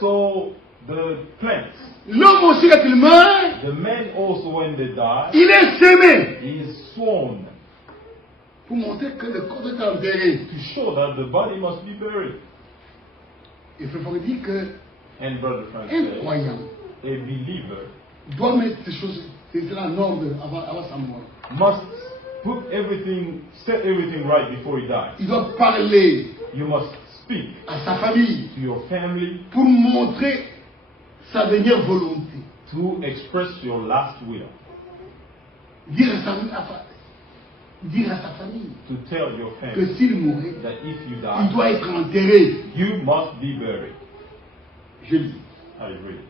sow the plants, l'homme aussi quand il meurt, the men also when they die il est sémé. is sown Pour montrer que le corps est enterré. to show that the body must be buried. Il faut dire que And Brother Frank un said, croyant a believer doit mettre ces choses, c'est la norme avant sa mort. must put everything, set everything right before he dies. Il doit parler You must speak à sa famille to your family pour montrer sa dernière volonté. to express your last will, Dire à sa famille to tell your que family s'il mourait, that if you il die, doit être enterré. you must be buried. Je lis. I read.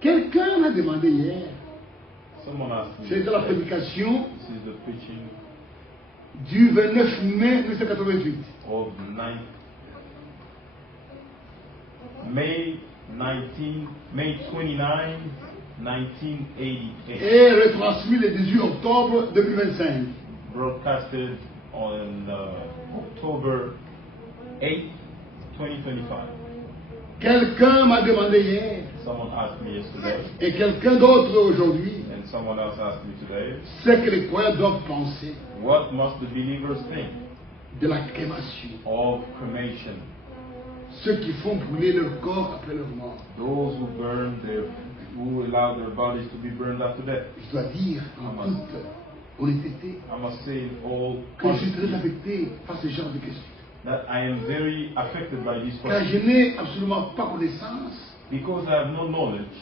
Quelqu'un m'a demandé hier, Someone asked me, c'est dans la prédication this is the preaching du 29 mai 1988. of May 29, 1988, Et retransmis le 18 octobre 2025. broadcasted on October 8, 2025. Quelqu'un m'a demandé hier, Someone asked me yesterday, et quelqu'un d'autre aujourd'hui, and someone else asked me today, ce que les croyants doivent penser what must the believers think de la crémation. of cremation? Ceux qui font brûler leur corps après leur mort. Those who allow their bodies to be burned after death. Je dois dire en toute honnêteté I must say in all que je suis très honesty affecté par ce genre de questions. that I am very affected by this Car je question n'ai absolument pas connaissance because I have no knowledge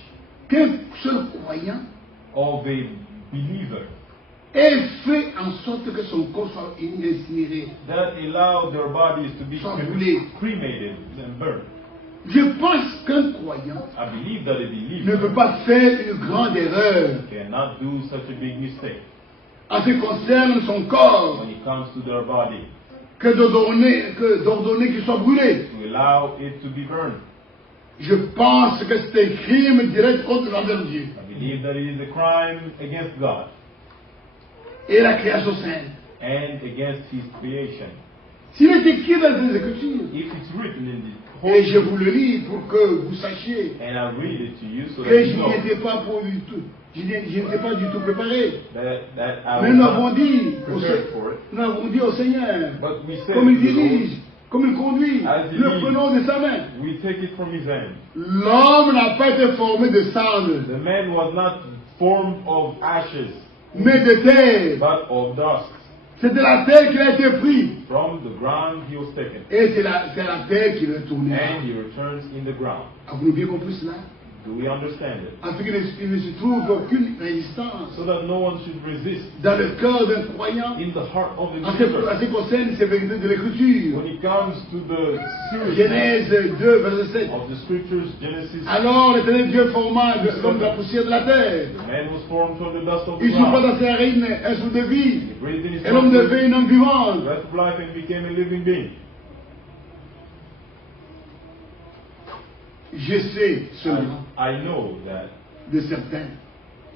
qu'un seul croyant of a believer ait fait en sorte que son corps soit incinéré. that allow their bodies to be Soit brûlé. cremated and burned. Je pense qu'un croyant I believe that a ne peut believer pas faire une grande erreur cannot do such a big mistake en ce qui concerne son corps when it comes to their body que d'ordonner qu'il soit brûlé. to allow it to be burned. Je pense que c'est un crime direct contre l'envers Dieu I believe that it is a crime against God et la création sainte. and against His creation. S'il est écrit dans les Écritures, If it's written in the et Holy je vous le lis pour que vous sachiez and I read it to you so that que you je know n'étais pas pour du tout, je n'étais pas du tout préparé. that I Mais was nous avons not dit, prepared for it. nous avons dit au Seigneur, But we say comme il to the Lord, dirige, comme il conduit, As he le leads. prenons de sa main. we take it from His hand. L'homme n'a pas été formé de cendres, The man was not formed of ashes, mais de terre. but of dust. C'est de la terre qu'il a été pris. From the ground he was taken, Et c'est la terre qui retourne. and he returns in the ground. Avez-vous bien compris cela? Do we understand it? Afin qu'il ne se trouve aucune résistance So that no one should resist dans le cœur d'un croyant in the heart of the en ce believer qui concerne ces vérités de l'Écriture. when it comes to the seriousness Genèse 2, verset 7. of the scriptures. Genesis, Alors l'éternel Dieu forma l'homme de la poussière de la terre. the man was formed from the dust of the Il souffla ground. dans ses narines un souffle de vie. He breathed in his Et l'homme nostrils devint un homme vivant. the breath of life and became a living being. Je sais seulement I know that de certains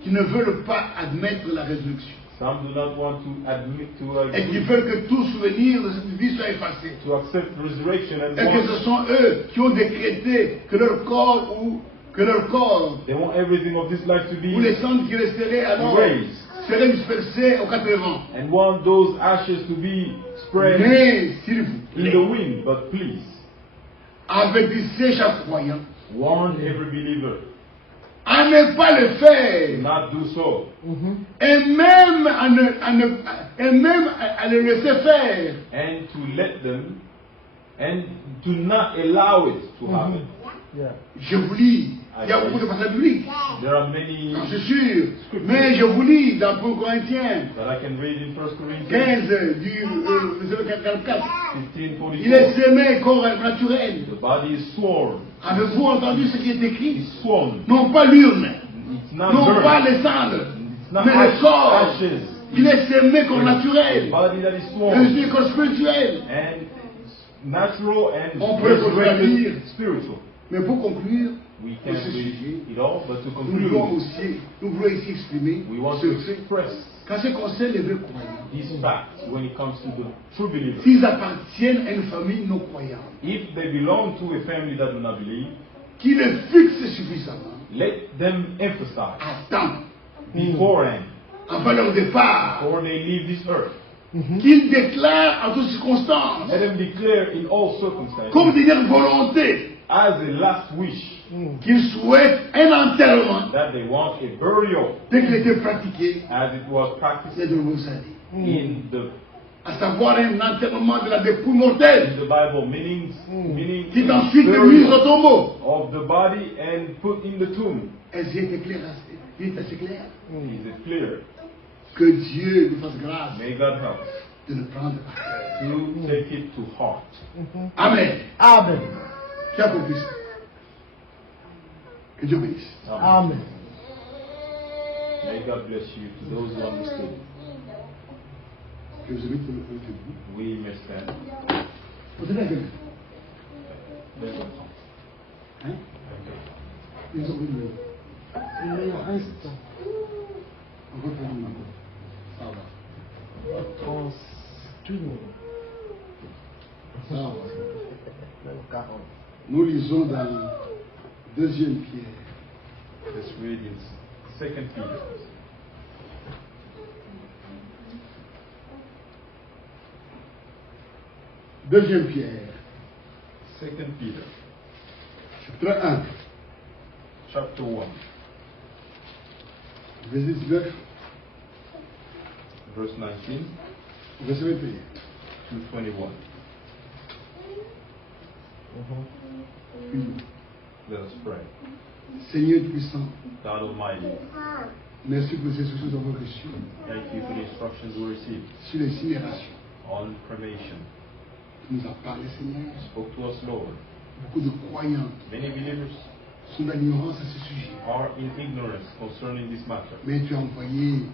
qui ne veulent pas admettre la résurrection some do not want to admit et qui veulent que tout souvenir de cette vie soit effacé. to accept resurrection and Et que ce want, sont eux qui ont décrété que leur corps they want everything of this life to ou les be cendres qui resteraient alors erased seraient dispersés aux quatre vents. and want those ashes to be spread Mais s'il vous in the plaît, wind. But please avertissez chaque croyant warn every believer à ne pas le faire. not do so. Et même à le laisser faire. And to let them, and to not allow it to happen. Yeah. Je vous lis. Il y a beaucoup de passages bibliques. There are many C'est sûr. Mais je vous lis dans 1 Corinthiens that I can read in 1 Corinthians 15 verset 44. 15:44. Il est semé corps naturel. The body is sworn. Avez-vous entendu ce qui est écrit? It's sworn. Non pas l'urne, It's not non burned. pas les cendres, It's not mais le corps. ashes. Il est semé corps The naturel. body that is Je sworn. suis corps spirituel. And natural and On peut le resurrected dire. spiritual. Mais pour conclure, We sur can't ce sujet, read it all, but to nous voulons conclude, ici exprimer we want ce to fait. express Quand ce concerne les vrais croyants, these facts when it comes to the true believers. s'ils appartiennent à une famille non croyante, If they belong to a family that do not believe, qui les fixe suffisamment let them emphasize à temps, beforehand, avant leur départ, before they leave this earth. qu'ils déclarent en toutes circonstances, Let them declare in all circumstances, comme dernière volonté, as a last wish, qu'ils souhaitent un enterrement that they want a burial tel qu'il était pratiqué as it was practiced c'est de vos années. in the À savoir un enterrement de la dépouille mortelle Bible, meaning qui est ensuite mise au tombeau. of the body and put in the tomb. Est-ce qu'il est clair? Il est assez clair Is it clear? que Dieu nous fasse grâce May God help us de le prendre. to take it to heart. Amen. Amen. Qui a compris ça? Que Dieu bénisse. Amen. May God bless you to those who understood. Que vous invite pour le point de vous. We may stand. Vous tenez avec There's a song. hein? Ils ont vu Il reste on va faire une main. Ça va. 38 minutes. Ça va. Même 40. Nous lisons dans 2 Pierre. Let's read in 2 Peter. 2 Pierre, 2 Peter, chapitre 1, chapter 1, verset 19, verse 19 verset 21. to 21. Puis, Let us pray. Seigneur puissant, God Almighty, merci pour ces choses que nous avons reçues thank you for the instructions we received sur les générations. on cremation. Tu nous as parlé, Seigneur. Spoke to us, Lord. Beaucoup de croyants Many believers sont dans l'ignorance à ce sujet. are in ignorance concerning this matter. Mais tu as envoyé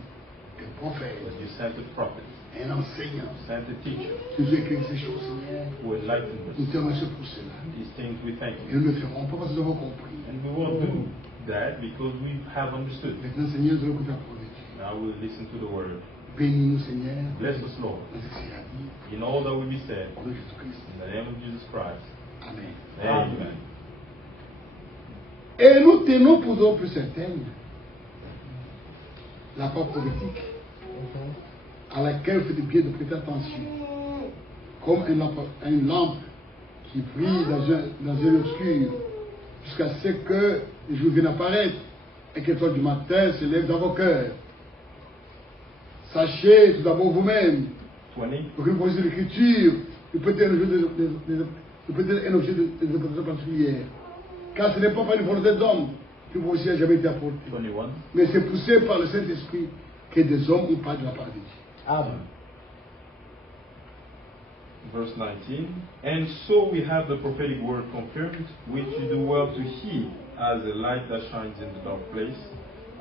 des prophètes, But you sent a prophet, un enseignant. sent a teacher Tu nous as écrit ces choses, Seigneur. who enlightened Nous us. te remercions pour cela. These things we thank Et you. nous le ferons pas parce que nous avons compris. And we won't do that because we have understood. Maintenant, Seigneur, nous allons écouter la parole de Dieu. Now we'll listen to the word. Bénis-nous, Seigneur. Bless us, Lord, Dans ce que c'est la vie. in all that will be said. Au nom de Jésus-Christ. In the name of Jesus Christ. Amen. Amen. Et nous tenons pour d'autres plus certaines la parole prophétique à laquelle vous faites bien de prêter attention, comme une lampe qui brille dans un lieu obscur, jusqu'à ce que le jour vienne apparaître et que l'étoile du matin se lève dans vos cœurs. Sachez tout d'abord vous-même 20. pour que vous voyez l'écriture, il peut être un objet d'interprétation particulière. Car ce n'est pas par une volonté d'homme que vous aussi n'a jamais été apporté. 21. Mais c'est poussé par le Saint-Esprit que des hommes ont parlé de la part de Dieu. Amen. Verse 19. And so we have the prophetic word confirmed, which you do well to heed as a light that shines in the dark place,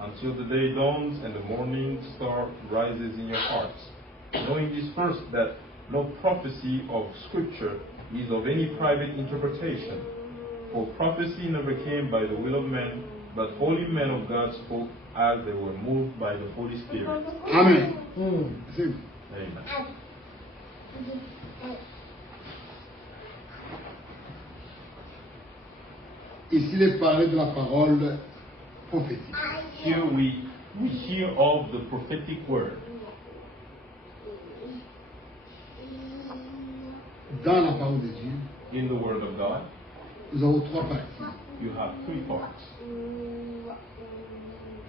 until the day dawns and the morning star rises in your hearts. Knowing this first, that no prophecy of Scripture is of any private interpretation. For prophecy never came by the will of man, but holy men of God spoke as they were moved by the Holy Spirit. Amen. C'est- Amen. Ici, il est parlé de la parole prophétique. Here we hear of the prophetic word. Dans la parole de Dieu, In the word of God, nous avons 3 parties. you have 3 parts.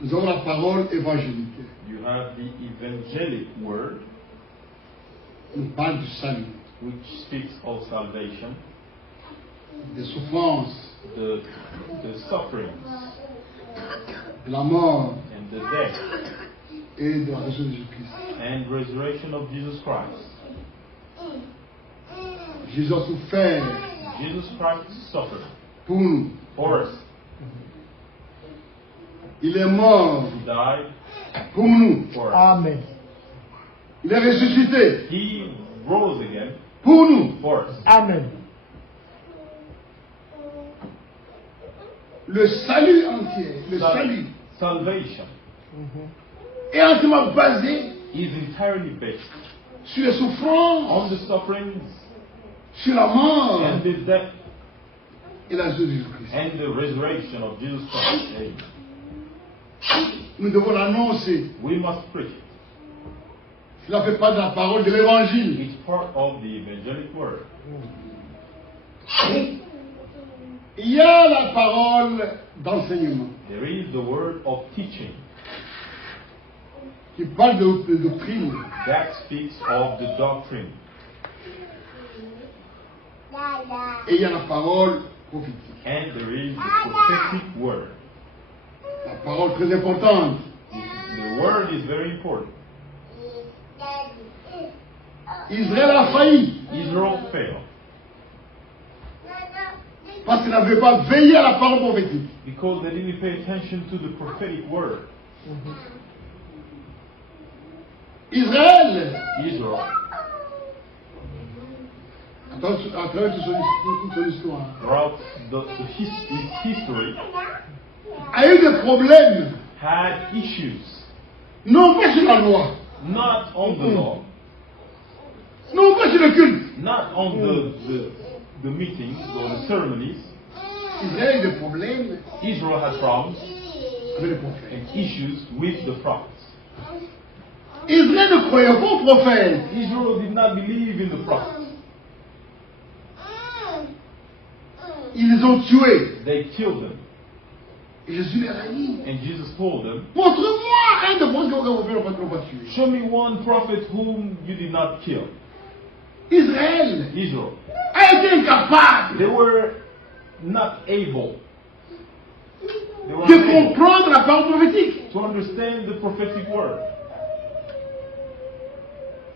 Nous avons la parole évangélique. You have the evangelic word, On parle du salut, which speaks of salvation, des souffrances, the sufferings de la mort and the death et de la résurrection de Jésus-Christ. and resurrection of Jesus Christ. Jésus a souffert Jesus Christ suffered pour nous. for us. Il est mort He died pour nous. for us. Amen. Il est ressuscité He rose again pour nous. for us. Amen. Le salut entier, le salut, Salvation est entièrement basé is entirely based sur les souffrances, on the sufferings sur la mort and the death et la résurrection de Jésus-Christ. and the resurrection of Jesus Christ. Amen. Nous devons l'annoncer. We must preach it. Cela fait pas de la parole de l'évangile. It's part of the evangelic word. Il y a la parole d'enseignement There is the word of teaching qui parle de doctrine. that speaks of the doctrine. Et il y a la parole prophétique. And there is the prophetic word. La parole très importante. The word is very important. Israël a failli Israel failed parce qu'il n'avait pas veillé à la parole prophétique. because they didn't pay attention to the prophetic word. Israël, Israel, à travers toute son histoire, throughout his history, a eu des problèmes, had issues, non pas sur la loi, not on the law, non pas sur le culte. not on the meetings or the ceremonies. Israël a eu des problèmes Israel had problems avec les prophètes. and issues with the prophets. Israël ne croyait pas aux prophètes. Israel did not believe in the prophets. Ils les ont tués. They killed them. Et Jésus les a dit, And Jesus told them, montre-moi un de vos que vous n'avez pas tué. show me one prophet whom you did not kill. Israël Israel. a été incapable They were not able They were de unable comprendre la parole prophétique. to understand the prophetic word.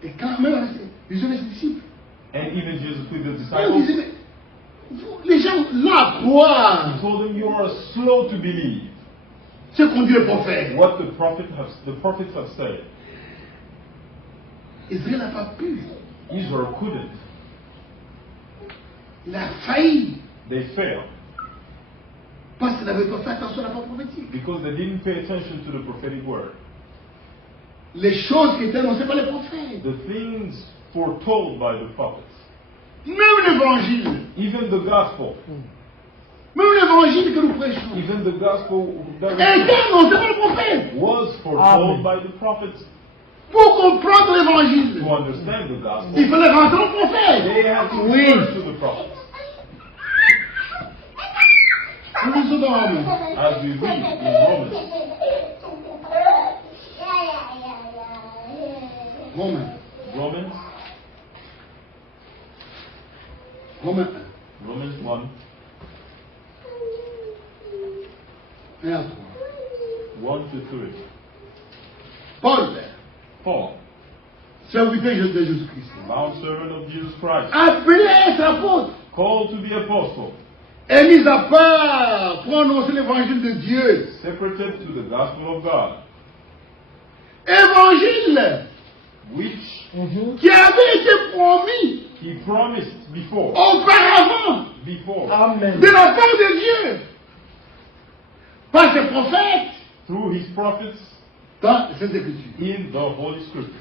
Et quand même, Jésus les disciples, And even Jesus with the ils disciples, disaient, mais les gens là croient he told them, you are slow to believe ce qu'ont dit les prophètes. what the prophets have said. Israël n'a pas pu. Israel couldn't. Il a failli They failed parce qu'il n'avait pas fait attention à la parole prophétique. because they didn't pay attention to the prophetic word. Les choses qui étaient annoncées par les prophètes. The things foretold by the prophets. Même l'évangile. Even the gospel. Même l'évangile que nous prêchons. Even the gospel that Était annoncé par les prophètes. was foretold Amen. by the prophets. Pour comprendre l'évangile, To understand the il gospel, fallait rentrer au prophète. they had to Oui. refer to the prophets. Nous lisons dans Romains. As we read in Romans, Romains. Romans, Romains Romans 1, 1 à 3. 1 to 3. Paul, Paul, serviteur de Jésus-Christ, bound servant of Jesus Christ, appelé à être apôtre, called to be apostle, est mis à part pour annoncer l'évangile de Dieu. separated to the gospel of God, Évangile which qui avait été promis he promised before auparavant Amen. de la part de Dieu par ses prophètes through his prophets dans ses Écritures. in the Holy Scriptures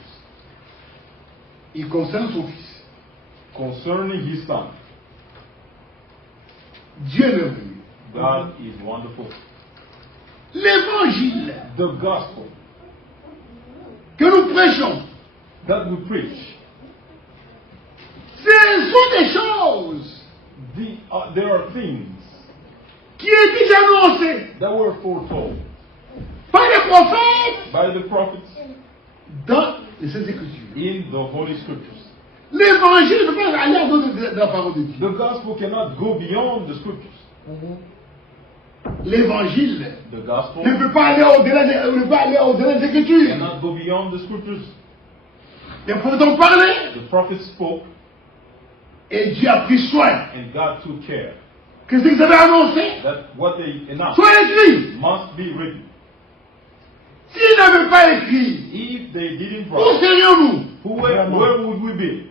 Il concerne son Fils. concerning his son. Dieu est merveilleux. God is wonderful. L'évangile The gospel que nous prêchons, that we preach, ce sont des choses there are things qui étaient annoncées that were foretold par les les prophètes by the prophets dans les Saintes Écritures. in the Holy Scriptures. L'évangile ne peut pas aller à d'autres de la parole de Dieu. The gospel cannot go beyond the Scriptures. L'évangile The gospel ne peut pas aller au-delà des Écritures. cannot go beyond the Scriptures. Les prophètes ont parlé The prophets spoke et Dieu a pris soin and God took care que ce qu'ils avaient annoncé that what they announced soit écrit. must be written. S'ils n'avaient pas écrit, If they didn't où write, serions-nous? where would we be?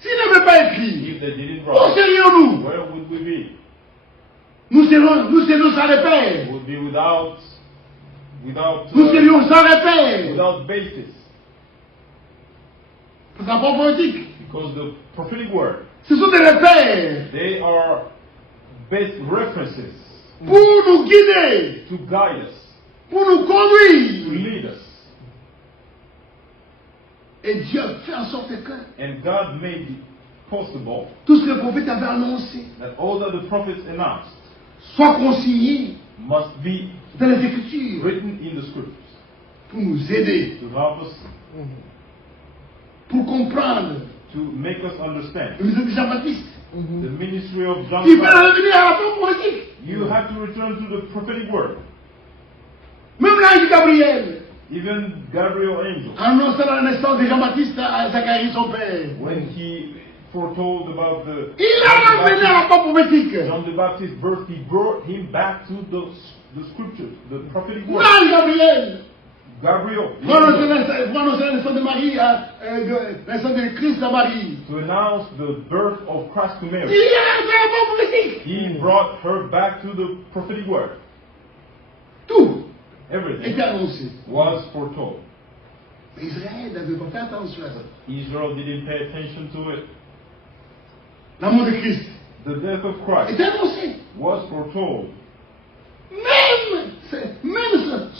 S'ils n'avaient pas écrit, If they didn't où write, serions-nous? where would we be? Nous serions sans repère. We would be without Nous serions sans repère. without basis, Parce qu'en prophétique, because the prophetic word, ce sont des repères they are best references pour nous guider, to guide us, pour nous to conduire. lead us. Et Dieu a fait en sorte que And God made it possible tout ce que les prophètes avaient annoncé that all that the prophets announced soit consigné must be dans les Écritures written in the scriptures pour nous aider, to help us, pour comprendre to make us understand le ministère de Jean-Baptiste. the ministry of John Il the peut Baptist. revenir à la parole prophétique. You have to return to the prophetic word. Même l'ange Gabriel, Even Gabriel angel, annonçant la naissance de Jean-Baptiste à Zacharie, son père, when he foretold about the il a ramené à la parole prophétique. John the Baptist's birth, he brought him back to the scriptures, the prophetic word. L'ange Gabriel, Gabriel, the pour annoncer angel, la naissance de Marie, la naissance de Christ à Marie. to announce the birth of Christ to Il Mary. y a la parole prophétique. He brought her back to the prophetic word. Tout Everything était annoncé. was foretold. Mais Israël n'avait pas fait attention à ça. Israel didn't pay attention to it. La mort de Christ The death of Christ était annoncé. was foretold. Même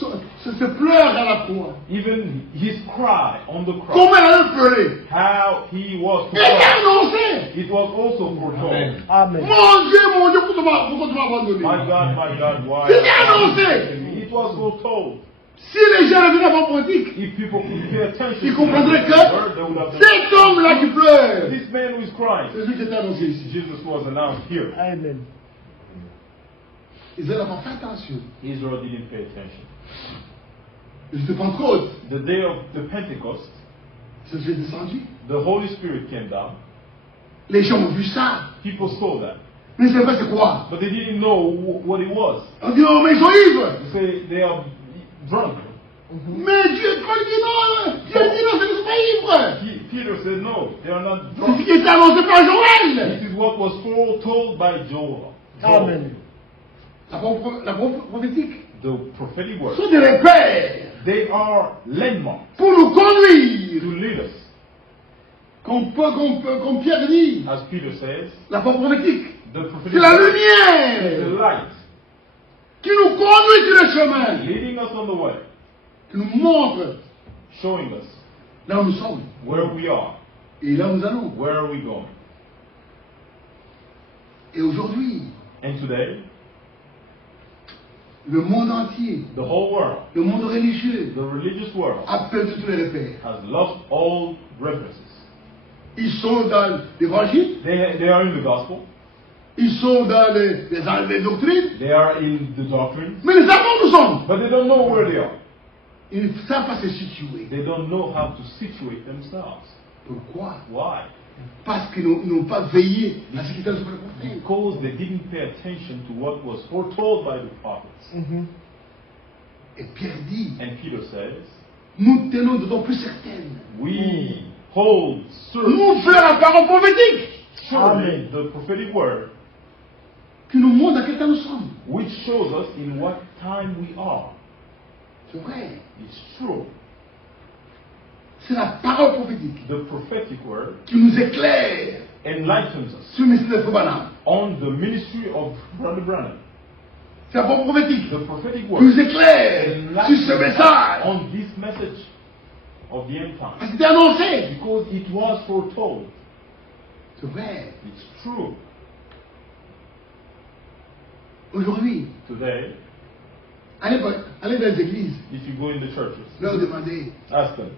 ce pleur à la croix. Even his cry on the cross, Comment elle a pleuré. how he was Était foretold. annoncé. It was also foretold. Amen. Mon Dieu, pourquoi tu m'as abandonné? My God, why? C'était annoncé. It was foretold. Si les gens avaient la parole prophétique, If people could pay attention ils to comprendraient the word, they would have que cet homme-là qui pleure, This man who is crying, c'est celui qui était annoncé ici. Jesus was announced here. Amen. Ils n'avaient pas fait attention. Israel didn't pay attention. Le jour de Pentecôte, The day of the Pentecost, c'est ce qui est descendu. the Holy Spirit came down. Les gens ont vu ça. People saw that, Mais c'est pas c'est quoi? but they didn't know what it was. On dit, oh, mais ils sont ivres. They say they are drunk. Mais Dieu, quand il dit non, Dieu dit non, ce ne sont pas ivres. Peter said, no, they are not C'est ce drunk. qui est annoncé par Joël. This is what was foretold by Joel. Amen. La parole prophétique The prophetic words. sont des repères They are landmarks pour nous conduire. to lead us. Comme Pierre dit, As Peter says, la parole prophétique, the prophetic c'est la word is lumière the light qui nous conduit sur le chemin, leading us on the way, qui nous montre showing us là où nous sommes where we are, et là où nous allons. where are we going. Et aujourd'hui, And today, le monde entier, the whole world, le monde religieux, the religious world, a perdu tous les repères. has lost all references. Ils sont dans l'évangile, They are in the gospel, ils sont dans les doctrines, they are in the doctrines, mais ils savent pas où nous sommes. but they don't know where they are. Ils ne savent pas se situer. They don't know how to situate themselves. Pourquoi? Why? Parce qu'ils n'ont pas veillé à ce qui était sur le prophète. Because they didn't pay attention to what was foretold by the prophets. Et Pierre dit, And Peter says, nous tenons d'autant plus certaines. we hold Nous faisons la parole prophétique surely the prophetic word, qui nous montre à quel temps nous sommes. which shows us in what time we are. C'est vrai. It's true. C'est la parole prophétique The prophetic word qui nous éclaire enlightens us sur le mystère de Foubanam. on the ministry of Brother Branham. C'est la parole prophétique The prophetic qui nous word éclaire sur ce enlightens us message. on this message of the end time. Parce que c'était annoncé. Because it was foretold. C'est vrai. It's true. Aujourd'hui, Today, allez dans les églises, If you go in the churches, leur demandez, ask them.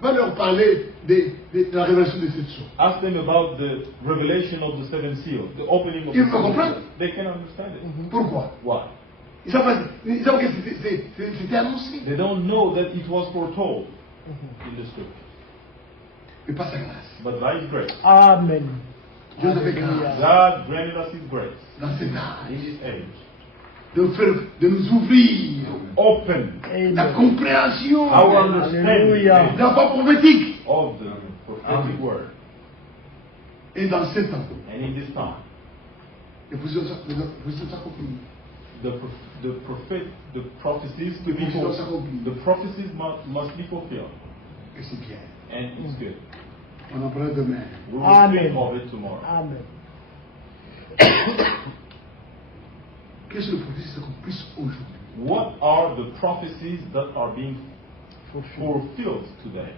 va leur parler de la révélation de cette chose. Ask them about the revelation of the seven seals, the opening of Ils the vont seven comprendre. seals. They can understand it. Pourquoi? Why? Ils savent que c'était annoncé, They don't know that it was foretold in the scripture. mais pas sa grâce. But by His grace, Amen. Dieu nous avait grâce God granted us His grace dans cet in âge this age. de nous ouvrir Open la Amen. compréhension our Alléluia. de understanding la foi prophétique. of the prophetic word. Et dans ce temps, And in this time, les positions s'accomplissent. the prophecies to be fulfilled. The prophecies must be fulfilled. Et c'est bien. And it's good. On en parlera demain. We will Amen. speak of it tomorrow. Amen. Qu'est-ce que les prophéties s'accomplissent aujourd'hui? What are the prophecies that are being fulfilled today?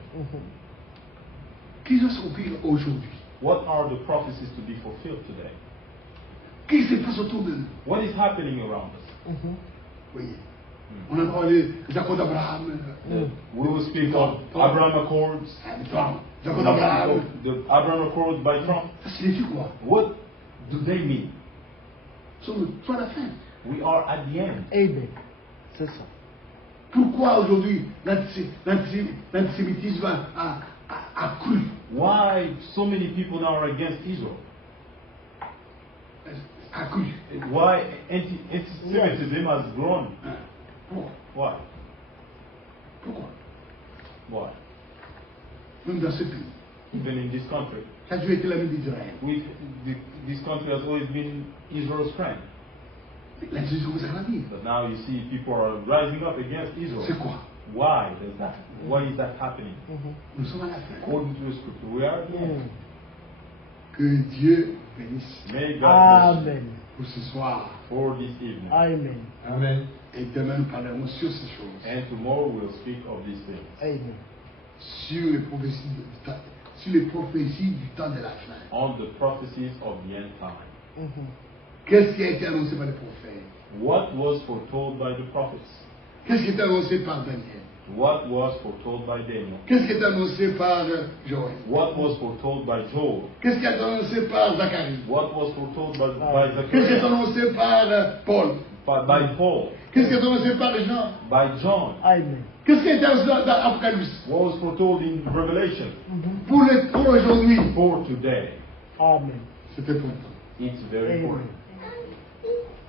Qu'est-ce qui va s'accomplir aujourd'hui? What are the prophecies to be fulfilled today? Qu'est-ce qui se passe autour de nous? What is happening around us? Voyez. On a parlé des accords d'Abraham. We will speak of Abraham Accords. Trump. We Les will accords speak d'Abraham. of the Abraham Accords by Trump. Ça signifie quoi? What do they mean? Nous sommes à la fin. We are at the end. Amen. C'est ça. Pourquoi aujourd'hui l'antisémitisme a cru? Why so many people now are against Israel? A cru. Why anti-Semitism has grown? Pourquoi? Why? Pourquoi? Why? Même dans ce pays. Even in this country. Ça a toujours été l'ami d'Israël. This country has always been Israel's friend. L'antisémitisme commence à grandir. But now you see people are rising up against C'est Israel. quoi? Why does that? Why is that happening? Nous sommes à la fin. According to the scripture, we are at the end. Que Dieu bénisse May God bless Amen. pour ce soir. for this evening. Amen. Amen. Et demain, nous parlerons sur ces choses. And tomorrow we'll speak of these things. Amen. Sur les prophéties du temps de la fin. On the prophecies of the end time. Qu'est-ce qui a été annoncé par les prophètes? What was foretold by the prophets? Qu'est-ce qui a été annoncé par Daniel? What was foretold by Daniel? Qu'est-ce qui a été annoncé par Joël? What was foretold by Joel? Qu'est-ce qui a été annoncé par Zacharie? What was foretold by Qu'est-ce qui a été Zechariah? annoncé par Paul? By Paul? Qu'est-ce qui a été annoncé par Jean? By John? Amen. Qu'est-ce qui a été annoncé dans Apocalypse? What was foretold in Revelation? Pour aujourd'hui, For today. Amen. c'est important. It's very important.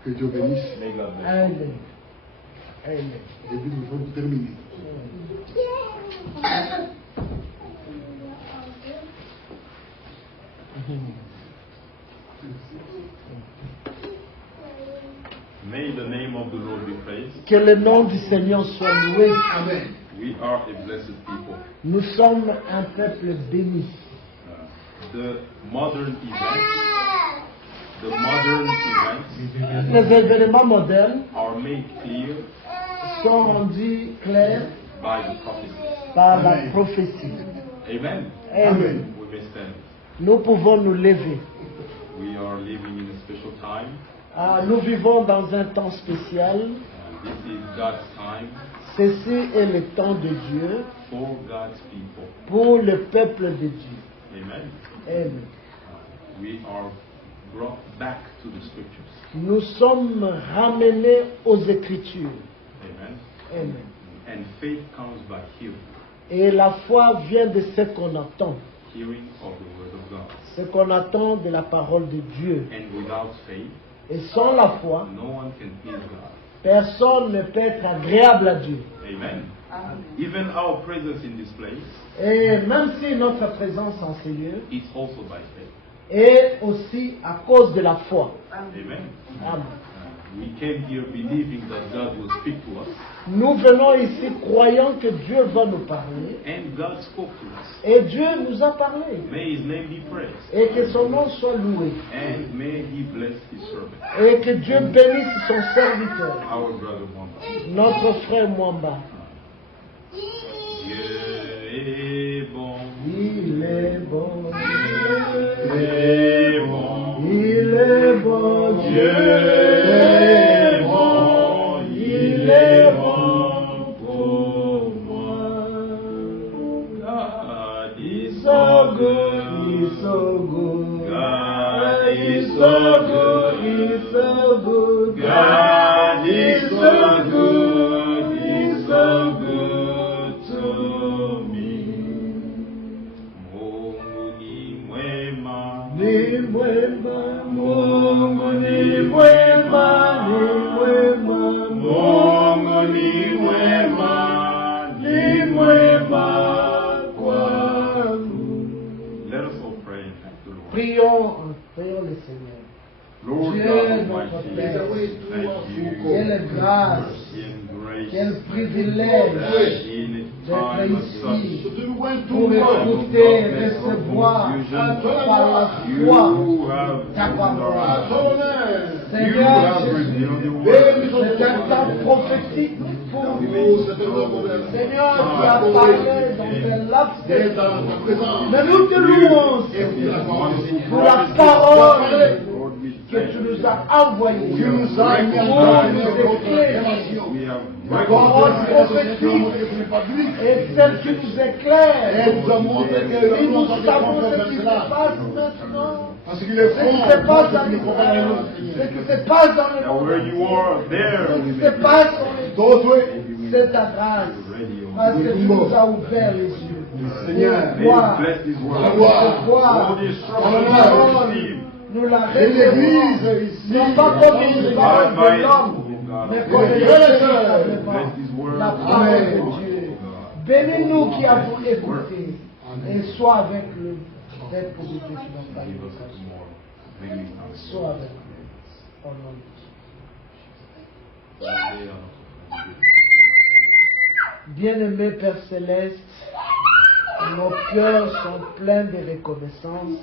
Que Dieu bénisse. May God bless. Amen. Amen. Et puis nous allons terminer. May the name of the Lord be praised. Que le nom du Seigneur soit loué. Amen. We are a blessed people. Nous sommes un peuple béni. The modern events Les événements modernes are made clear sont rendus clairs by the prophecies. par la Amen. prophétie. Amen. Amen. We may stand. Nous pouvons nous lever. We are living in a special time. Nous vivons dans un temps spécial. This is God's time Ceci est le temps de Dieu for God's people. pour le peuple de Dieu. Amen. Amen. We are brought back to the scriptures. Nous sommes ramenés aux Écritures. Amen. Amen. And faith comes by hearing. Et la foi vient de ce qu'on entend. Hearing of the word of God. Ce qu'on attend de la parole de Dieu. And without faith, Et sans la foi, no one can please God. personne ne peut être agréable à Dieu. Amen. Even our presence in this place, Et même si notre présence en ce lieu it's also by faith. est aussi à cause de la foi. Amen. Amen. We came here believing that God will speak to us, Nous venons ici croyant que Dieu va nous parler. and God spoke to us. Et Dieu nous a parlé. May His name be praised, Et que son nom soit loué. and may He bless His servant, Et que Dieu bénisse son serviteur, our brother Wamba. notre frère Mwamba. Dieu est bon, Il est bon. Dieu est bon, Il est bon. Dieu est bon. so good. He's so good. God is so good. He's so good to me. Mungu ni mwema. Ni mwema, Mungu ni mwema. ni mwema, Mungu ni mwema. Ni mwema kwangu. Let us all pray and thank the Lord. Prions le Seigneur. Lord Dieu God notre Almighty, Père, thank you. quelle grâce, Mercy and grace. quel privilège In a d'être time as ici such, pour écouter, recevoir par la foi you have ta parole. you Seigneur have Jésus, revealed the word. c'est un temps prophétique pour nous. Seigneur, tu as parlé dans un laps de temps. Mais nous te louons, Seigneur, pour la parole que tu nous as envoyée. Tu nous as nous éclairer. La parole prophétique est celle qui nous éclaire. Et nous savons ce qui se passe maintenant. Parce qu'il est Ce qui se passe en Israël, ce qui se passe dans le Now where monde, you are, there ce we qui may se be. passe dans les d'autres, c'est ta grâce, parce que tu nous as ouvert les yeux. Seigneur, May Voir, you bless this word. voir, All the instructions la that we parole, receive. nous la et l'église recevons, ici, non pas comme une parole de l'homme, mais comme une la parole de Dieu. Bénis-nous qui avons écouté, et sois avec nous, d'être pour Dieu qui n'ont pas Give us écouté. more. May we come. Sois avec nous, au nom de Jésus. Bien-aimé Père Céleste, nos cœurs sont pleins de reconnaissance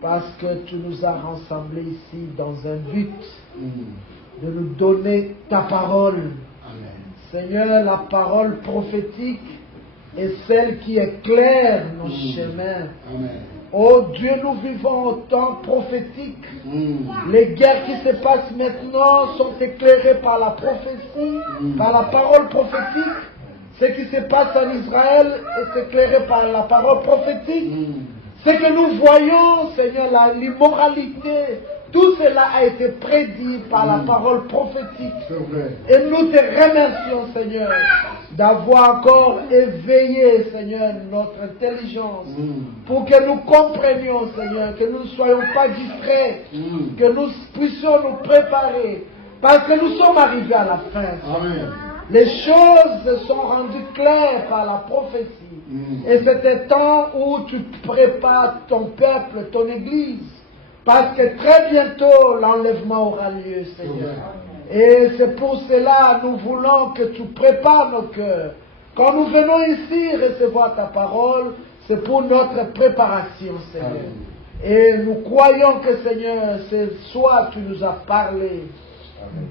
parce que tu nous as rassemblés ici dans un but de nous donner ta parole. Seigneur, la parole prophétique est celle qui éclaire nos chemins. Oh Dieu, nous vivons au temps prophétique. Les guerres qui se passent maintenant sont éclairées par la prophétie, par la parole prophétique. Ce qui se passe en Israël est éclairé par la parole prophétique. Ce que nous voyons, Seigneur, l'immoralité, tout cela a été prédit par la parole prophétique. Et nous te remercions, Seigneur, d'avoir encore éveillé, Seigneur, notre intelligence pour que nous comprenions, Seigneur, que nous ne soyons pas distraits, que nous puissions nous préparer, parce que nous sommes arrivés à la fin. Amen. Les choses sont rendues claires par la prophétie. Et c'est un temps où tu prépares ton peuple, ton église. Parce que très bientôt, l'enlèvement aura lieu, Seigneur. Et c'est pour cela, nous voulons que tu prépares nos cœurs. Quand nous venons ici recevoir ta parole, c'est pour notre préparation, Seigneur. Et nous croyons que, Seigneur, ce soir, tu nous as parlé.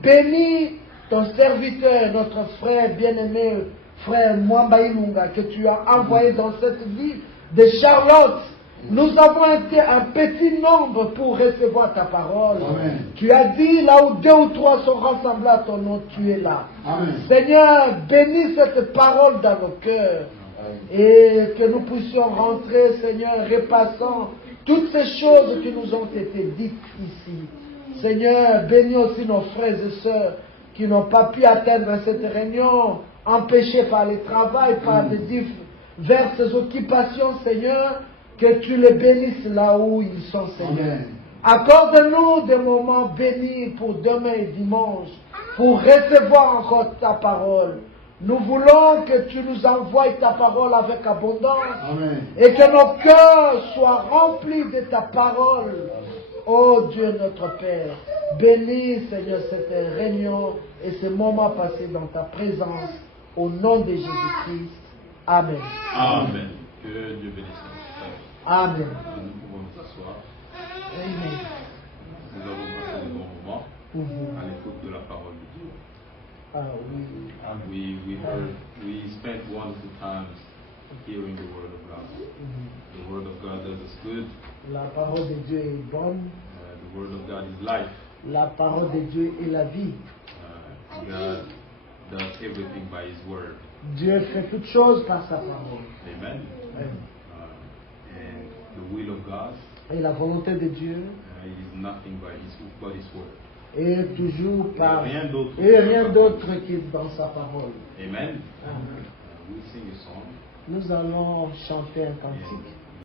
Bénis ton serviteur, notre frère bien-aimé, frère Mwamba Ilunga, que tu as envoyé dans cette ville de Charlotte. Nous avons été un petit nombre pour recevoir ta parole. Amen. Tu as dit, là où 2 ou 3 sont rassemblés à ton nom, tu es là. Amen. Seigneur, bénis cette parole dans nos cœurs. Et que nous puissions rentrer, Seigneur, repassant toutes ces choses qui nous ont été dites ici. Seigneur, bénis aussi nos frères et sœurs qui n'ont pas pu atteindre cette réunion, empêchés par le travail, par des diverses occupations, Seigneur, que tu les bénisses là où ils sont, Seigneur. Accorde-nous des moments bénis pour demain et dimanche, pour recevoir encore ta parole. Nous voulons que tu nous envoies ta parole avec abondance. Amen. Et que nos cœurs soient remplis de ta parole. Oh Dieu notre Père, bénis Seigneur cette réunion et ce moment passé dans ta présence. Au nom de Jésus-Christ. Amen. Amen. Que Dieu bénisse notre Amen. Nous pouvons nous asseoir. Amen. Nous avons passé de bons moments Mhm. à l'écoute de la parole de Dieu. Ah oui. We spent wonderful times hearing the word of God. The word of God does us good. La parole de Dieu est bonne. The word of God is life. La parole de Dieu est la vie. God does everything by His word. Dieu fait toutes choses par sa parole. Amen. Amen. And the will of God Et la volonté de Dieu is nothing but His word. est toujours par Et rien d'autre. et rien d'autre que dans sa parole. Amen. Amen. We sing a song. Nous allons chanter un cantique.